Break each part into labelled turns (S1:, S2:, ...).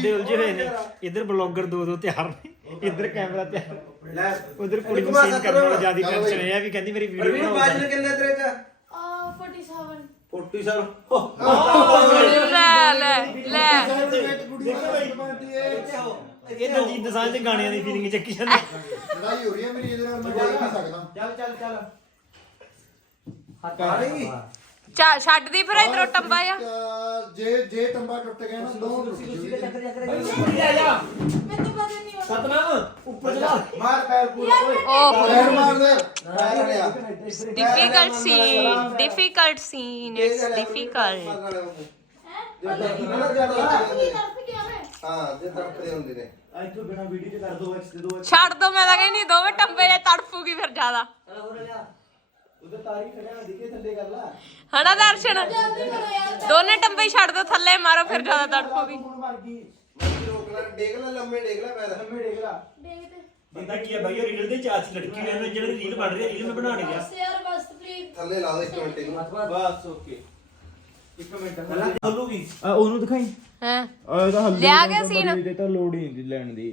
S1: ਮੁੱਦੇ ਉਲਝੇ ਹੋਏ ਨੇ। ਇੱਧਰ ਬਲੌਗਰ ਦੋ ਦੋ ਤਿਆਰ ਨੇ। ਇੱਧਰ ਕੈਮਰਾ ਤਿਆਰ
S2: ਲੈ
S1: ਉਧਰ ਕੁੜੀ ਨੂੰ ਸੀਨ ਕਰਨ ਵਾਲਾ। ਜ਼ਿਆਦਾ ਟੈਨਸ਼ਨ। ਹੈ ਵੀ ਕਹਿੰਦੀ ਮੇਰੀ ਵੀਡੀਓ
S2: ਰਵੀਨ
S1: ਬਣਾਓ।
S2: ਬਾਜਨ ਕਿੰਨੇ ਤੇਰੇ ਚ?
S3: ਆ 47
S2: 40 ਸਾਲ
S4: ਲੈ ਲੈ ਲੈ
S1: ਇਹ ਦਲਜੀਤ ਦਸਾਂਝ ਦੇ ਗਾਣਿਆਂ ਦੀ ਫੀਲਿੰਗ ਚੱਕੀ ਜਾਂਦੀ।
S5: ਲੜਾਈ ਹੋ ਰਹੀ ਹੈ ਮੇਰੀ ਇਹਦੇ ਨਾਲ ਮੈਂ ਜਾ ਨਹੀਂ ਸਕਦਾ।
S2: ਚੱਲ ਚੱਲ ਚੱਲ। ਹੱਥ ਆ ਰਹੀ?
S4: ਚਾ ਛੱਡਦੀ ਫਿਰ ਇਧਰੋਂ ਟੰਬਾ ਆ
S5: ਅਹ ਜੇ ਜੇ ਟੰਬਾ ਟੁੱਟ ਗਿਆ ਨਾ ਦੋ ਟੁੱਟ ਜੂਗੀ
S3: ਮੈਨੂੰ ਪਤਾ ਨਹੀਂ ਹੋਣਾ
S1: ਸਤਨਾਮ ਉੱਪਰ ਚਲਾ
S2: ਮਾਰ ਪੈਰ ਪੂਰਾ ਓਏ
S4: ਓ
S5: ਪੈਰ ਮਾਰ ਦੇ
S2: ਪੈਰ ਲਿਆ
S4: difficult scene difficult scene it's difficult
S2: ਜੇ ਦੇਖੀ ਨਾ ਜ਼ਿਆਦਾ
S3: ਕੀ ਤਰਫ ਗਿਆ ਮੈਂ
S2: ਹਾਂ ਜੇ ਤੜਪਦੇ ਹੁੰਦੇ ਨੇ
S1: ਇੱਥੋਂ ਬਿਨਾ ਵੀਡੀਓ ਚ ਕਰ ਦੋ ਐਕਸ ਦੇ ਦੋ
S4: ਛੱਡ ਦੋ ਮੈਂ ਤਾਂ ਕਹਿੰਦੀ ਦੋਵੇਂ ਟੰਬੇ ਨੇ ਤੜਫੂਗੀ ਫਿਰ ਜ਼ਿਆਦਾ
S2: ਉਧਰ ਤਾਰੀ ਖੜਿਆ ਦਿਖੇ ਥੱਲੇ ਕਰ ਲੈ।
S4: ਹਨਾ ਦਰਸ਼ਨ? ਦੋਨੇ ਟੰਬੇ ਹੀ ਛੱਡ ਦੋ ਥੱਲੇ ਮਾਰੋ ਫਿਰ ਜ਼ਿਆਦਾ ਤੜਫੂਗੀ
S2: ਮਰ ਗਈ ਮੈਂ ਰੋਕ ਲੈ ਡੇਗ ਲੈ ਲੰਮੇ ਡੇਗ ਲੈ ਪੈਰ। ਲੰਮੇ ਡੇਗ ਲੈ।
S3: ਦੇਖ ਤੇ
S1: ਬੰਦਾ ਕੀ ਹੈ ਬਾਈ ਉਹ ਰੀਲ ਦੇ ਚਾਰ ਚ ਲੜਕੀ ਹੋਈ ਉਹਨੇ ਜਿਹੜੀ ਰੀਲ ਬਣ ਰਹੀ ਹੈ ਰੀਲ ਮੈਂ ਬਣਾ ਨਹੀਂ ਰਿਹਾ
S3: ਬਸ ਯਾਰ ਬਸ ਪਲੀਜ਼
S2: ਥੱਲੇ ਲਾ ਦੇ ਇੱਕ ਮਿੰਟ ਇਹਨੂੰ। ਬਸ ਓਕੇ। ਇੱਕ ਮਿੰਟ। ਹੱਲੂਗੀ
S6: ਉਹਨੂੰ ਦਿਖਾਈ।
S4: ਹਾਂ?
S6: ਆ ਇਹਦਾ ਹੱਲ
S4: ਲਿਆ ਗਿਆ ਸੀਨ।
S6: ਤੇ ਤਾਂ ਲੋੜ ਹੀ ਨਹੀਂ ਲੈਣ ਦੀ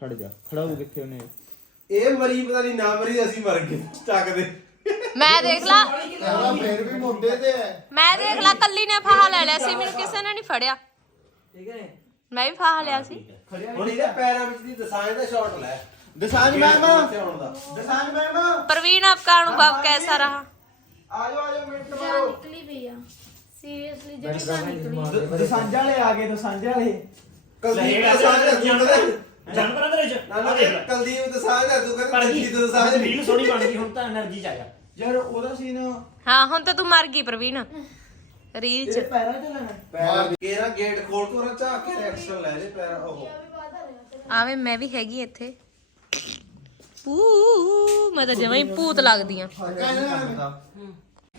S6: ਖੜ ਜਾ ਖੜਾ ਹੋ ਕਿੱਥੇ ਉਹਨੇ?
S2: ਇਹ ਮਰੀ ਪਤਾ ਨਹੀਂ ਨਾ ਮਰੀ ਅਸੀਂ ਮਰ ਗਏ। ਚੱਕਦੇ
S4: ਮੈਂ ਦੇਖ ਲਾ। ਮੈਂ ਦੇਖ ਲਾ ਕੱਲੀ ਨੇ ਫਾਹਾ ਲੈ ਲਿਆ ਸੀ ਮੈਨੂੰ ਕਿਸੇ ਨੇ ਨਹੀਂ ਫੜਿਆ। ਮੈਂ ਵੀ ਫਾਹਾ ਲਿਆ ਸੀ।
S2: ਹੁਣ ਇਹਦੇ ਪੈਰਾਂ ਵਿੱਚ ਦੀ ਦਸਾਂਜ ਦਾ ਸ਼ਾਟ ਲੈ।
S6: ਦਸਾਂਜ
S2: ਮੈਮ ਦਸਾਂਜ ਮੈਮ
S4: ਪ੍ਰਵੀਨ ਆਪਕਾ ਅਨੁਭਵ
S2: ਕੈਸਾ ਰਹਾ? ਆਜੋ ਆਜੋ ਮਿੰਟ ਮਾਰੋ।
S3: ਨਿਕਲੀ ਪਈ ਆ। ਸੀਰੀਅਸਲੀ ਜਿਹੜੀ ਜਾਨ ਨਿਕਲੀ।
S6: ਆ ਗਏ ਦਸਾਂਜ ਵਾਲੇ।
S2: ਕਲਦੀਪ ਦਸਾਂਜ ਜਾਣਦਾ
S1: ਜਾਨਵਰਾਂ ਦੇ ਵਿੱਚ
S2: ਕਲਦੀਪ ਦਸਾਂਜ ਤੂੰ ਕਹਿੰਦਾ ਕਲਦੀਪ ਦਸਾਂਜ
S1: ਰੀਲ ਸੋਣੀ ਬਣ ਗਈ
S6: ਯਾਰ ਉਹਦਾ ਸੀਨ
S4: ਹਾਂ ਹੁਣ ਤਾਂ ਤੂੰ ਮਰ ਗਈ ਪ੍ਰਵੀਨ। ਰੀਲ ਚ।
S6: ਪੈਰਾਂ 'ਚ ਲੈਣਾ।
S2: ਪੈਰ ਕੇਰਾ ਗੇਟ ਖੋਲ ਕੇ ਉਹ ਝਾਕ ਕੇ ਐਕਸ਼ਨ ਲੈ ਦੇ ਪੈਰ ਉਹ।
S4: ਆਵੇਂ ਮੈਂ ਵੀ ਹੈਗੀ ਇੱਥੇ। ਪੂ ਮੈਂ ਤਾਂ ਜਮਾਂ ਹੀ ਭੂਤ ਲੱਗਦੀ ਆ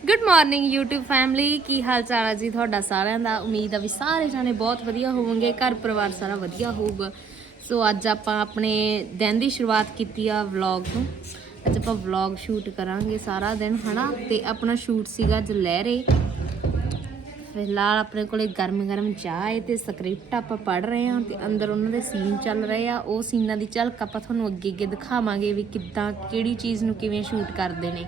S4: ਗੁੱਡ ਮਾਰਨਿੰਗ YouTube ਫੈਮਿਲੀ ਕੀ ਹਾਲ ਚਾਲ ਹੈ ਜੀ ਤੁਹਾਡਾ ਸਾਰਿਆਂ ਦਾ? ਉਮੀਦ ਆ ਵੀ ਸਾਰੇ ਜਾਣੇ ਬਹੁਤ ਵਧੀਆ ਹੋਵੋਗੇ ਘਰ ਪਰਿਵਾਰ ਸਾਰਾ ਵਧੀਆ ਹੋਊਗਾ। ਸੋ ਅੱਜ ਆਪਾਂ ਆਪਣੇ ਦਿਨ ਦੀ ਸ਼ੁਰੂਆਤ ਕੀਤੀ ਆ ਵਲੌਗ ਤੋਂ ਅੱਜ ਆਪਾਂ ਵਲੌਗ ਸ਼ੂਟ ਕਰਾਂਗੇ ਸਾਰਾ ਦਿਨ, ਹਨਾ? ਤੇ ਆਪਣਾ ਸ਼ੂਟ ਸੀਗਾ ਅੱਜ ਜਲਹਿਰੇ। ਫਿਲਹਾਲ ਆਪਣੇ ਕੋਲੇ ਗਰਮ-ਗਰਮ ਚਾਹ ਹੈ ਤੇ ਸਕ੍ਰਿਪਟ ਆਪਾਂ ਪੜ ਰਹੇ ਹਾਂ ਤੇ ਅੰਦਰ ਉਹਨਾਂ ਦੇ ਸੀਨ ਚੱਲ ਰਹੇ ਆ। ਉਹ ਸੀਨਾਂ ਦੀ ਝਲਕ ਆਪਾਂ ਤੁਹਾਨੂੰ ਅੱਗੇ-ਅੱਗੇ ਦਿਖਾਵਾਂਗੇ ਵੀ ਕਿੱਦਾਂ, ਕਿਹੜੀ ਚੀਜ਼ ਨੂੰ ਕਿਵੇਂ ਸ਼ੂਟ ਕਰਦੇ ਨੇ।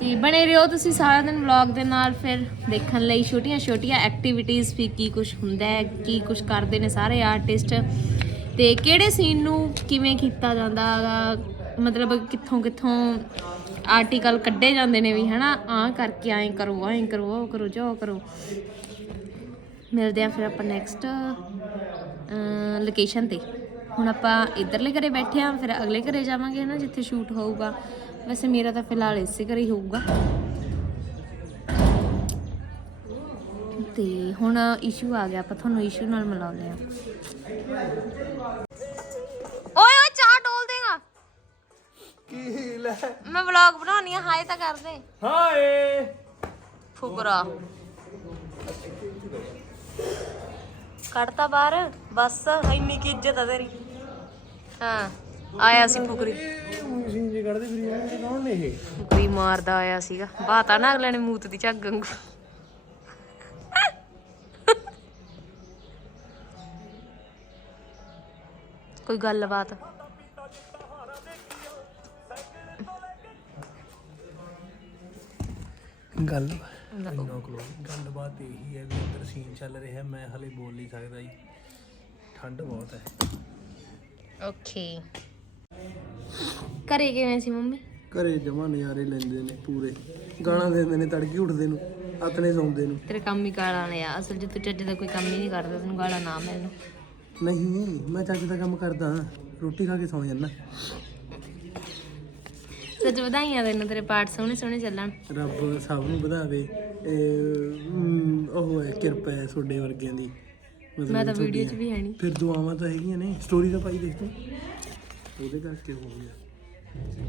S4: ਤੇ ਬਣੇ ਰਹੋ ਤੁਸੀਂ ਸਾਰਾ ਦਿਨ ਵਲੌਗ ਦੇ ਨਾਲ, ਫਿਰ ਦੇਖਣ ਲਈ ਛੋਟੀਆਂ-ਛੋਟੀਆਂ ਐਕਟੀਵਿਟੀਜ਼ ਵੀ ਕੀ ਕੁਝ ਹੁੰਦਾ ਹੈ, ਕੀ ਕੁਝ ਕਰਦੇ ਨੇ ਸਾਰੇ ਆਰਟਿਸਟ ਤੇ ਕਿਹੜੇ ਸੀਨ ਨੂੰ ਕਿਵੇਂ ਕੀਤਾ ਜਾਂਦਾ ਹੈਗਾ ਮਤਲਬ ਕਿੱਥੋਂ ਕਿੱਥੋਂ ਆਰਟੀਕਲ ਕੱਢੇ ਜਾਂਦੇ ਨੇ ਵੀ, ਹਨਾ? ਆਹ ਕਰਕੇ ਐਂ ਕਰੋ ਐਂ ਕਰੋ, ਉਹ ਕਰੋ, ਜੋ ਕਰੋ। ਮਿਲਦੇ ਆ ਫਿਰ ਆਪਾਂ ਨੈਕਸਟ ਲੋਕੇਸ਼ਨ ਤੇ। ਹੁਣ ਆਪਾਂ ਇਧਰਲੇ ਘਰੇ ਬੈਠੇ ਆ, ਫਿਰ ਅਗਲੇ ਘਰੇ ਜਾਵਾਂਗੇ, ਹਨਾ, ਜਿੱਥੇ ਸ਼ੂਟ ਹੋਊਗਾ। ਵੈਸੇ ਮੇਰਾ ਤਾਂ ਫਿਲਹਾਲ ਇਸੇ ਘਰੇ ਹੀ ਹੋਊਗਾ। ਤੇ ਹੁਣ ਇਸ਼ੂ ਆ ਗਿਆ, ਆਪਾਂ ਤੁਹਾਨੂੰ ਇਸ਼ੂ ਨਾਲ ਮਿਲਾਉਂਦੇ ਆ।
S2: ਕੀ ਲੈ
S4: ਮੈਂ ਵਲੌਗ ਬਣਾਉਣੀ ਆ ਹਾਏ ਤਾਂ ਕਰ ਦੇ
S6: ਹਾਏ।
S4: ਫੁਕਰਾ। ਕੱਢਤਾ ਬਾਹਰ ਬਸ। ਇੰਨੀ ਕੀ ਇੱਜ਼ਤ ਆ ਤੇਰੀ। ਹਾਂ ਆਇਆ ਸੀ ਫੁਕਰੀ।
S6: ਸੀਨ ਜੀ ਕੱਢਦੇ ਫਿਰ ਇਹ ਕੌਣ ਨੇ ਇਹ?
S4: ਫੁਕਰੀ ਮਾਰਦਾ ਆਇਆ ਸੀਗਾ। ਬਾਤਾ ਨਾ ਅਗਲੇ ਨੇ ਮੂਤ ਦੀ ਝੱਗ ਵਾਂਗੂ। ਕੋਈ ਗੱਲਬਾਤ?
S6: ਗੱਲ ਗੱਲਬਾਤ ਇਹੀ ਹੈ ਵੀ ਅੰਦਰ ਸੀਨ ਚੱਲ ਰਿਹਾ ਮੈਂ ਹਲੇ ਬੋਲ ਨਹੀਂ ਸਕਦਾ ਜੀ। ਠੰਡ ਬਹੁਤ ਹੈ।
S4: ਓਕੇ ਘਰੇ ਕਿਵੇਂ ਸੀ ਮੰਮੀ?
S6: ਘਰੇ ਜਮਾ ਨਜ਼ਾਰੇ ਲੈਂਦੇ ਨੇ ਪੂਰੇ। ਗਾਣਾ ਦਿੰਦੇ ਨੇ ਤੜਕੀ ਉੱਠਦੇ ਨੂੰ ਆਤਨੇ ਸੌਂਦੇ ਨੂੰ।
S4: ਤੇਰੇ ਕੰਮ ਹੀ ਗਾਲਾਂ ਨੇ ਆ। ਅਸਲ 'ਚ ਤੂੰ ਚੱਜ ਦਾ ਕੋਈ ਕੰਮ ਹੀ ਨਹੀਂ ਕਰਦਾ ਤੈਨੂੰ ਗਾਲਾਂ ਨਾ ਮਿਲਣ।
S6: ਨਹੀਂ ਮੈਂ ਚੱਜ ਦਾ ਕੰਮ ਕਰਦਾ ਰੋਟੀ ਖਾ ਕੇ ਸੌਂ ਜਾਂਦਾ।
S4: ਸੱਚ ਵਧਾਈਆਂ ਤੈਨੂੰ ਤੇਰੇ ਪਾਠ ਸੋਹਣੇ ਸੋਹਣੇ ਚੱਲਣ।
S6: ਰੱਬ ਸਭ ਨੂੰ ਵਧਾਵੇ ਇਹ, ਮ, ਉਹ ਹੈ ਕਿਰਪਾ ਹੈ ਤੁਹਾਡੇ ਵਰਗਿਆਂ ਦੀ। ਮਤਲਬ
S4: ਮੈਂ ਤਾਂ ਵੀਡੀਓ 'ਚ ਵੀ ਹੈ ਨਹੀਂ
S6: ਫਿਰ ਦੁਆਵਾਂ ਤਾਂ ਹੈਗੀਆਂ ਨੇ ਸਟੋਰੀ ਤਾਂ ਪਾਈ ਦੇਖ ਤੂੰ। ਉਹਦੇ ਕਰਕੇ ਹੋ ਗਿਆ।